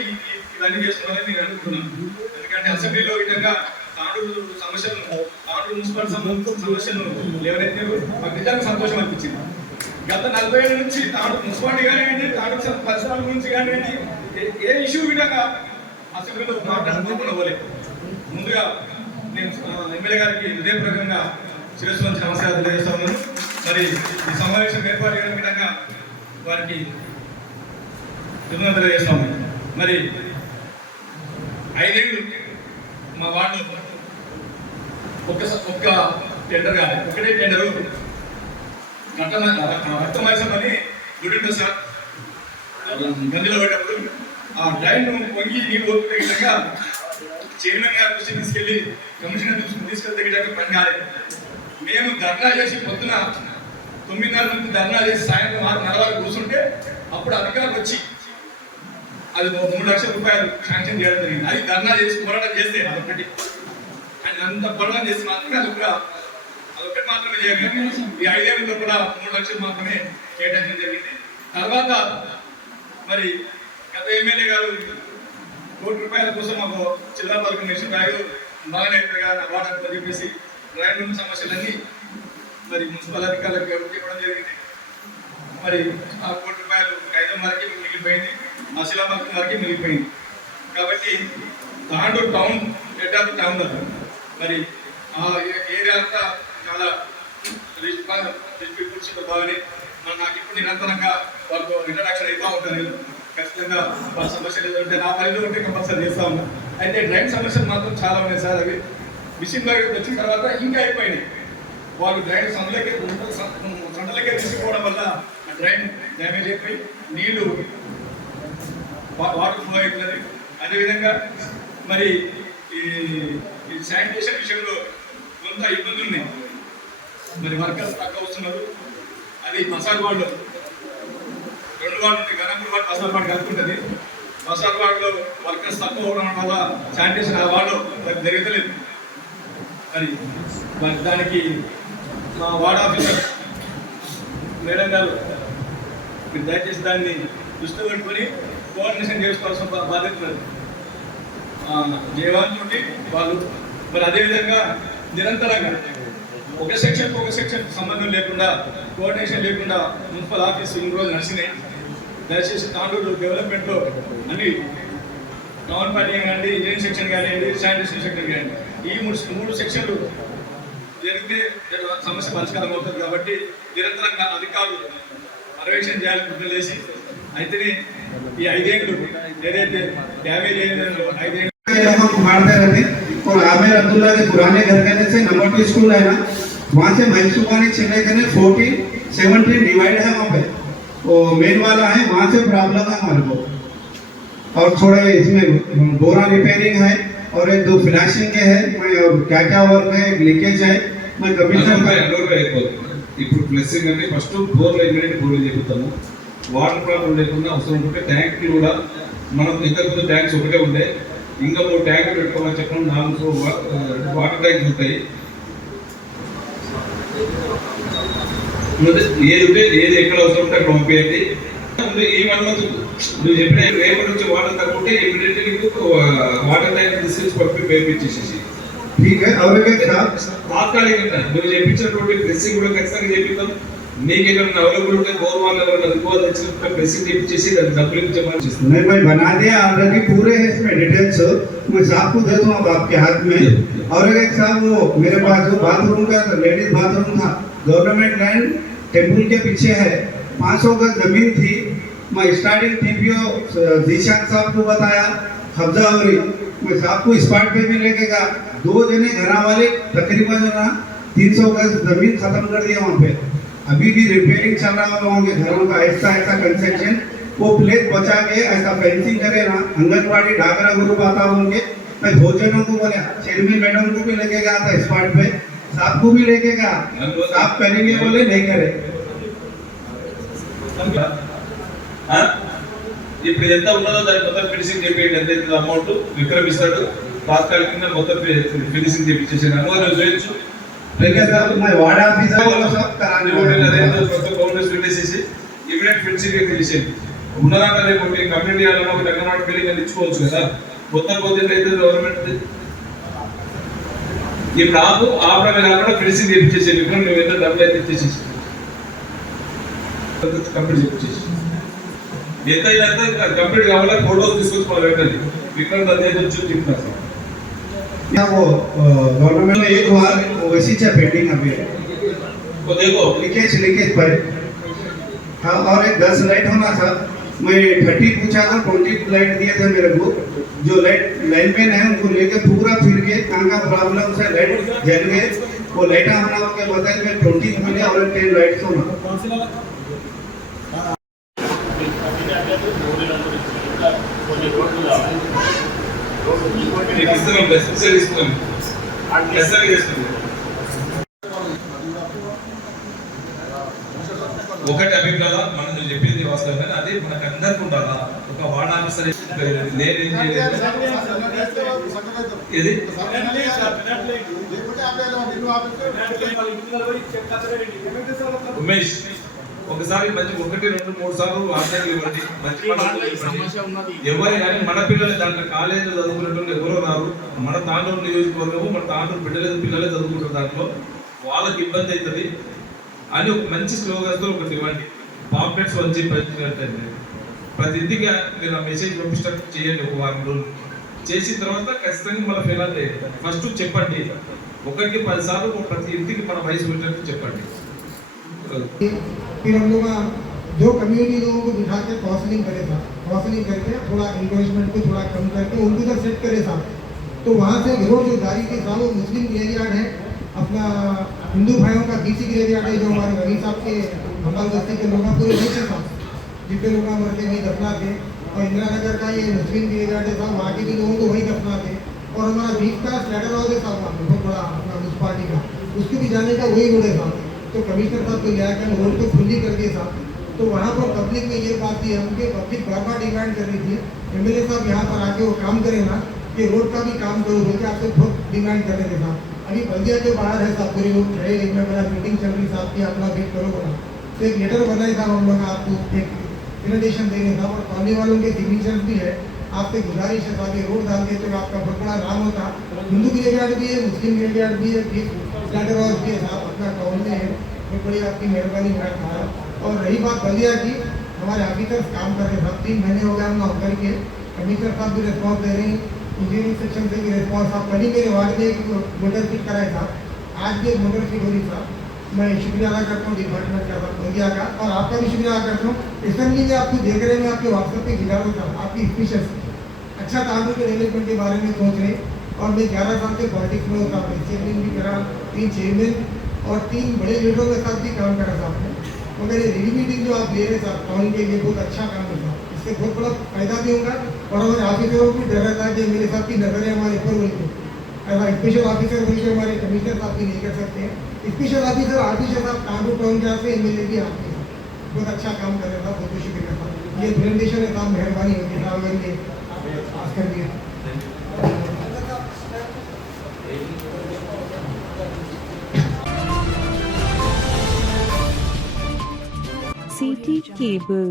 ఇవన్నీ చేస్తున్నారని నేను అనుకుంటున్నాను. ఎందుకంటే అసెంబ్లీలో ఈ విధంగా తాండూరు మున్సిపల్ సమస్యలు ఎవరైతే మాకు నిజంగా సంతోషం అనిపించింది. గత 40 ఏళ్ళ నుంచి తాండూరు మున్సిపాలిటీ కానివ్వండి, తాండూరు పరిసరాల గురించి కానివ్వండి, ఏ ఇష్యూ విధంగా అసెంబ్లీలో మాట్లాడుకోకుండా పోలేదు. ముందుగా నేను ఎమ్మెల్యే గారికి హృదయపూర్వకంగా శిరస్సు నుంచి నమస్కారం తెలియజేస్తా ఉన్నాను. మరి ఈ సమావేశం ఏర్పాటు చేయడం విధంగా వారికి అభినందనలు తెలియజేస్తా ఉన్నాను. మరి 5 ఏళ్ళు మా వార్డులో ఒక్క టెండర్ కాదు, ఒకటే టెండరు రక్తమాంసం అని గుడి సార్ గందిలో పెట్టినప్పుడు ఆ డ్రైన్ వంగి నీళ్ళు పోతున్న విధంగా చైర్మన్ గారి దృష్టి తీసుకెళ్లి కమిషనర్ తీసుకెళ్తే విధంగా పని కాలేదు. మేము ధర్నా చేసి పొద్దున 9:30 నుంచి ధర్నా చేసి సాయంత్రం 6:30 వరకు కూర్చుంటే అప్పుడు అధికారులు వచ్చి అది 3 లక్షల రూపాయలు శాంక్షన్ చేయడం జరిగింది. అది ధర్నా చేసి పోరాటం చేస్తే అదొకటి అంత పోరాటం చేసి మాత్రమే అదొకటి మాత్రమే చేయగలిగాం. ఈ 5 ఏళ్ళలో కూడా 3 లక్షలు మాత్రమే కేటాయించడం జరిగింది. తర్వాత మరి గత ఎమ్మెల్యే గారు ₹1,00,00,000 కోసం మాకు చిల్లర పథకం వేసి డ్రైవ్ బాగానే వాటర్ అని చెప్పేసి డ్రైవ్ ఉన్న సమస్యలన్నీ మరి మున్సిపల్ అధికారులకు ఇవ్వడం జరిగింది. మరి ఆ ₹1,00,00,000 ఐదు వరకు మిగిలిపోయింది, ఆ శిలాపథకం వరకు మిగిలిపోయింది. కాబట్టి Tandur town head of town మరి ఆ ఏరియా అంతా చాలా బాగానే నాకు ఇప్పుడు నిరంతరంగా వాళ్ళకు ఇంట్రడక్షన్ అవుతూ ఉంటాను. ఖచ్చితంగా వాళ్ళ సమస్యలు ఏదంటే నా పరిధిలో ఉంటే కంపల్సరీ చేస్తా ఉన్నాను. అయితే డ్రైన్ సమస్యలు మాత్రం చాలా ఉన్నాయి సార్. అవి మిషన్ దగ్గరికి వచ్చిన తర్వాత ఇంకా అయిపోయినాయి. వాళ్ళు డ్రైన్ సండలకే తీసుకుపోవడం వల్ల డ్రైన్ డ్యామేజ్ అయిపోయి నీళ్లు వాటర్ ఫ్లో అవుతుంది. అదేవిధంగా మరి ఈ శానిటేషన్ విషయంలో కొంత ఇబ్బందులు ఉన్నాయి. మరి వర్కర్స్ తక్కువ వస్తున్నారు. అది మసాల్ వార్డులో 2 వార్డు ఉంటాయి, గణపూర్ వార్డు మసాల్ వార్డు కలుపుకుంటుంది. మసాల్ వార్డులో వర్కర్స్ తక్కువ అవడం వల్ల శానిటేషన్ ఆ వార్డు జరగలేదు. మరి దానికి మా వార్డ్ ఆఫీసర్ మేడం గారు మీరు దయచేసి దాన్ని దృష్టిలో పెట్టుకొని కోఆర్డినేషన్ చేసుకోవాల్సిన బాధ్యత జయవాన్ నుండి వాళ్ళు. మరి అదేవిధంగా నిరంతరంగా ఒక సెక్షన్ సంబంధం లేకుండా కోఆర్డినేషన్ లేకుండా మున్సిపల్ ఆఫీస్ ఇన్ని రోజులు నడిచినాయి. దయచేసి తాండూరు డెవలప్మెంట్లో అన్ని టౌన్ పార్టీ కానివ్వండి, ఇంజనీరింగ్ సెక్షన్ కానివ్వండి, శానిటేషన్ సెక్షన్ కానివ్వండి, ఈ మూడు సెక్షన్లు జరిగితే సమస్య పరిష్కారం అవుతుంది. కాబట్టి నిరంతరంగా అధికారులు పర్యవేక్షణ చేయాలని గుర్తు చేసి అయితేనే ఈ 5 ఏళ్ళు ఏదైతే డ్యామేజ్ అయిందో 5 ఏళ్ళు मारते रहते। और आमिर अब्दुल्ला के पुराने घर कहने से नंबर 2 स्कूल है ना, वहाँ से मैसूबानी चेन्नई करने 40-17 डिवाइड है वहाँ पे, वो मेन वाला है, वहाँ से प्रॉब्लम है हमारे को। और थोड़े इसमें बोरा रिपेयरिंग है और 2 फ्लैशिंग के है, और क्या क्या वर्क है, लीकेज है। मैं कभी ఇప్పుడు ప్లస్సింగ్ అంటే ఫస్ట్ బోర్లు ఇమీడియట్ బోర్లు చేపుతాము. వాటర్ ప్రాబ్లం లేకుండా అవసరం ఉంటే ట్యాంక్లు కూడా మనం ఇంతకుముందు ట్యాంక్స్ ఒకటే ఉండే, ఇంకా 3 ట్యాంకులు పెట్టుకోమని చెప్పడం 4 వాటర్ ట్యాంక్స్ ఉంటాయి. ఏది ఎక్కడ అవసరం ఉంటే అక్కడ పంపించండి. ఈ 1 మంత్ నువ్వు చెప్పిన రేపటి నుంచి వాటర్ తగ్గుంటే ఇమీడియట్లీ వాటర్ ట్యాంక్ తీసుకొచ్చి పంపించేసేసి తాత్కాలికంగా నువ్వు చెప్పించినటువంటి డ్రెస్సింగ్ కూడా ఖచ్చితంగా చేపిస్తాం. నీకు ఏమైనా అవైలబుల్ ఉంటే డ్రెస్సింగ్ చేపించేసి దాన్ని డబ్బులు ఇచ్చేమని मैं भाई बना दिया ऑलरेडी, पूरे है इसमें डिटेल्स, मैं साहब को दे दूँ अब आपके हाथ में। और एक साहब वो मेरे पास जो बाथरूम का लेडीज बाथरूम था, गवर्नमेंट लैंड टेम्पल के पीछे है, 500 गज जमीन थी। मैं स्टार्टिंग टीपीओ जीशान साहब को बताया, कब्जावरी मैं साहब को स्पॉट पे भी लेके गया, 2 जने घर वाले तकरीबन जो ना 300 गज जमीन खत्म कर दिया वहाँ पे। अभी भी रिपेयरिंग चल रहा है वहाँ के घरों का, ऐसा ऐसा कंस्ट्रक्शन वो प्लेस बचा के ऐसा फेंसिंग करे ना। आंगनबाड़ी ढाकरा ग्रुप आता होंगे, मैं भोजनों को बोले चेयरमैन मैडम को भी लेके गया था स्पॉट पे, साहब को भी लेके गया, साहब करेंगे बोले नहीं करे। ఇప్పుడు ఎంత ఉన్నదో దానికి మొత్తం ఫినిషింగ్ చేయండి, ఎంత అవుతుంది అమౌంట్ విక్రమిస్తాడు తాత్కాలికంగా మొత్తం ఫినిషింగ్ చేయించేసాను అనువాదం చేయొచ్చు. వార్డ్ ఆఫీసర్ పెట్టేసేసి ఇమీడియట్ ఫినిషింగ్ తెలిసేది ఉన్నదాంట్లో రేపు కమ్యూనిటీ హాల్లో ఒక అంగన్వాడీ బిల్డింగ్ ఇచ్చుకోవచ్చు కదా. మొత్తం పొద్దున్న అయితే గవర్నమెంట్ ఇప్పుడు ఆపు ఆపడమే కాకుండా ఫినిషింగ్ చేయించేసి విక్రమ్ నువ్వు ఎంత డబ్బులు అయితే ఇచ్చేసేసి కంప్లీట్ చేయించేసి ఎంత కంప్లీట్ కావాలా ఫోటోస్ తీసుకొచ్చి మనం పెట్టండి. విక్రమ్ దాని చెప్తున్నారు वो गवर्नमेंट में एक बार वैसी चा पेंडिंग अभी है वो देखो लीकेज पर। हाँ, और एक 10 लाइट होना था, मैं 30 पूछा था, 20 लाइट दिए थे मेरे को। जो लाइन मैन है उनको लेके पूरा फिर के कहाँ प्रॉब्लम से लाइट जल गए, वो लाइट हम लोगों के बताए मैं 20 मिले और 10 लाइट होना। ఒకటి అభిప్రాయం మనం చెప్పింది వాస్తవంగా అది మనకు అందరికి ఉండాలా. ఒక వార్డ్ ఆఫీసర్ నేనేం చేయలేదు ఇది ఉమేష్ ఒకసారి మంచి 1 2 3 సార్లు ఆన్లైన్ ఇవ్వండి. మంచి ఎవరు కానీ మన పిల్లలు దాంట్లో కాలేజీలో చదువుకునేటువంటి ఎవరో రారు. మన తాండూరు నియోజకవర్గము మన తాండూరు పిల్లలే చదువుకుంటారు, దాంట్లో వాళ్ళకి ఇబ్బంది అవుతుంది అని ఒక మంచి స్లోగన్స్తో ఒకటి ఇవ్వండి. పాంప్లెట్స్ వచ్చి ప్రతి ఇంటికి మీరు ఆ మెసేజ్ పంపించడం చేయండి. ఒక 1 రోజులు చేసిన తర్వాత ఖచ్చితంగా మన ఫెయిల్ చేయండి. ఫస్ట్ చెప్పండి, 1కి 10 సార్లు ప్రతి ఇంటికి మన వయసు పెట్టినట్టు చెప్పండి. फिर हम लोग जो कम्युनिटी लोगों को बिठा के काउंसलिंग करे था, काउंसलिंग करके थोड़ा इंकरेजमेंट को थोड़ा कम करके उनको उधर सेट करे था। तो वहाँ से रोड जो जारी के था वो मुस्लिम ग्रेवयार्ड है, अपना हिंदू भाइयों का बीसी ग्रेवयार्ड है, जो हमारे वली साहब के भंगाल बस्ती के लोग पूरे नीचे था, जितने लोग मरते वही दफना थे। और इंदिरा नगर का ये मुस्लिम ग्रेवयार्ड है साहब, वहाँ के भी लोगों को वही दफना थे। और हमारा बीच का स्लैटर हाउस है साहब, वहाँ बहुत बड़ा अपना म्यूनसिपालिटी का, उसके भी जाने का वही रोड है साहब। तो कमिश्नर साहब को लिया कर रोड को खुली कर दिए साहब। तो वहाँ पर पब्लिक में ये बात थी, हमके पब्लिक बार डिमांड कर रही थी एमएलए साहब यहाँ पर आके वो काम करें ना, कि रोड का भी काम करो बोलकर आपसे बहुत डिमांड कर रहे थे साहब। अभी बल्दिया के बाहर है साहब, पूरे लोग खड़े, एक में बड़ा मीटिंग चल रही साहब की, अपना वेट करो बोला। तो एक लेटर बनाए साहब हम लोग आपको एक इन्विटेशन देने साहब, और कॉलोनी वालों के सिग्नेचर भी है। आपसे गुजारिश है साहब, ये रोड डाल के तो आपका बहुत बड़ा नाम होता। हिंदू ग्रेवयार्ड भी है, मुस्लिम ग्रेवयार्ड भी है, स्लैटर हाउस भी है साहब, अपना कॉलोनी है। बहुत बड़ी आपकी मेहरबानी है। और रही बात बल्दिया की, हमारे ऑफिसर्स काम कर रहे हैं, 3 महीने हो गए हम लोग करके, कमिश्नर साहब भी रिस्पॉन्स दे रहे हैं, इंजीनियरिंग सेक्शन से भी रिस्पॉन्स। आप कल ही मेरे वार्ड में एक मोटर फिट कराया था, आज भी एक मोटर फिट हो रही था। मैं शुक्रिया अदा करता हूँ डिपार्टमेंट का बल्दिया का, और आपका भी शुक्रिया अदा करता हूँ। असेंबली में आपको देख रहे हैं, मैं आपके व्हाट्सएप पे गिरा था आपकी स्पीचेस, अच्छा तांडूर के डेवलपमेंट के बारे में सोच रहे। और मैं 11 साल से पॉलिटिक्स में होता हूँ, चेयरमैन भी करा, 3 चेयरमैन और 3 बड़े लीडरों के साथ भी काम करा साहब ने। मगर ये रिव्यू मीटिंग जो आप ले रहे साहब टाउन के लिए बहुत अच्छा काम है साहब, इससे बहुत बड़ा फायदा भी होगा। और हमारे ऑफिसरों को डर रहता है कि मेरे साहब की नजर है हमारे ऊपर बोल के, ऐसा स्पेशल ऑफिसर बोल के हमारे कमिश्नर साहब भी नहीं कर सकते हैं। स्पेशल ऑफिसर साहब कानपुर टाउन के यहाँ से एमएलए भी आपके साथ बहुत अच्छा काम कर रहे साहब, बहुत बहुत शुक्रिया साहब। ये प्रेजेंटेशन है साहब, मेहरबानी होगी साहब मेरे लिए खास कर दिए। CT Cable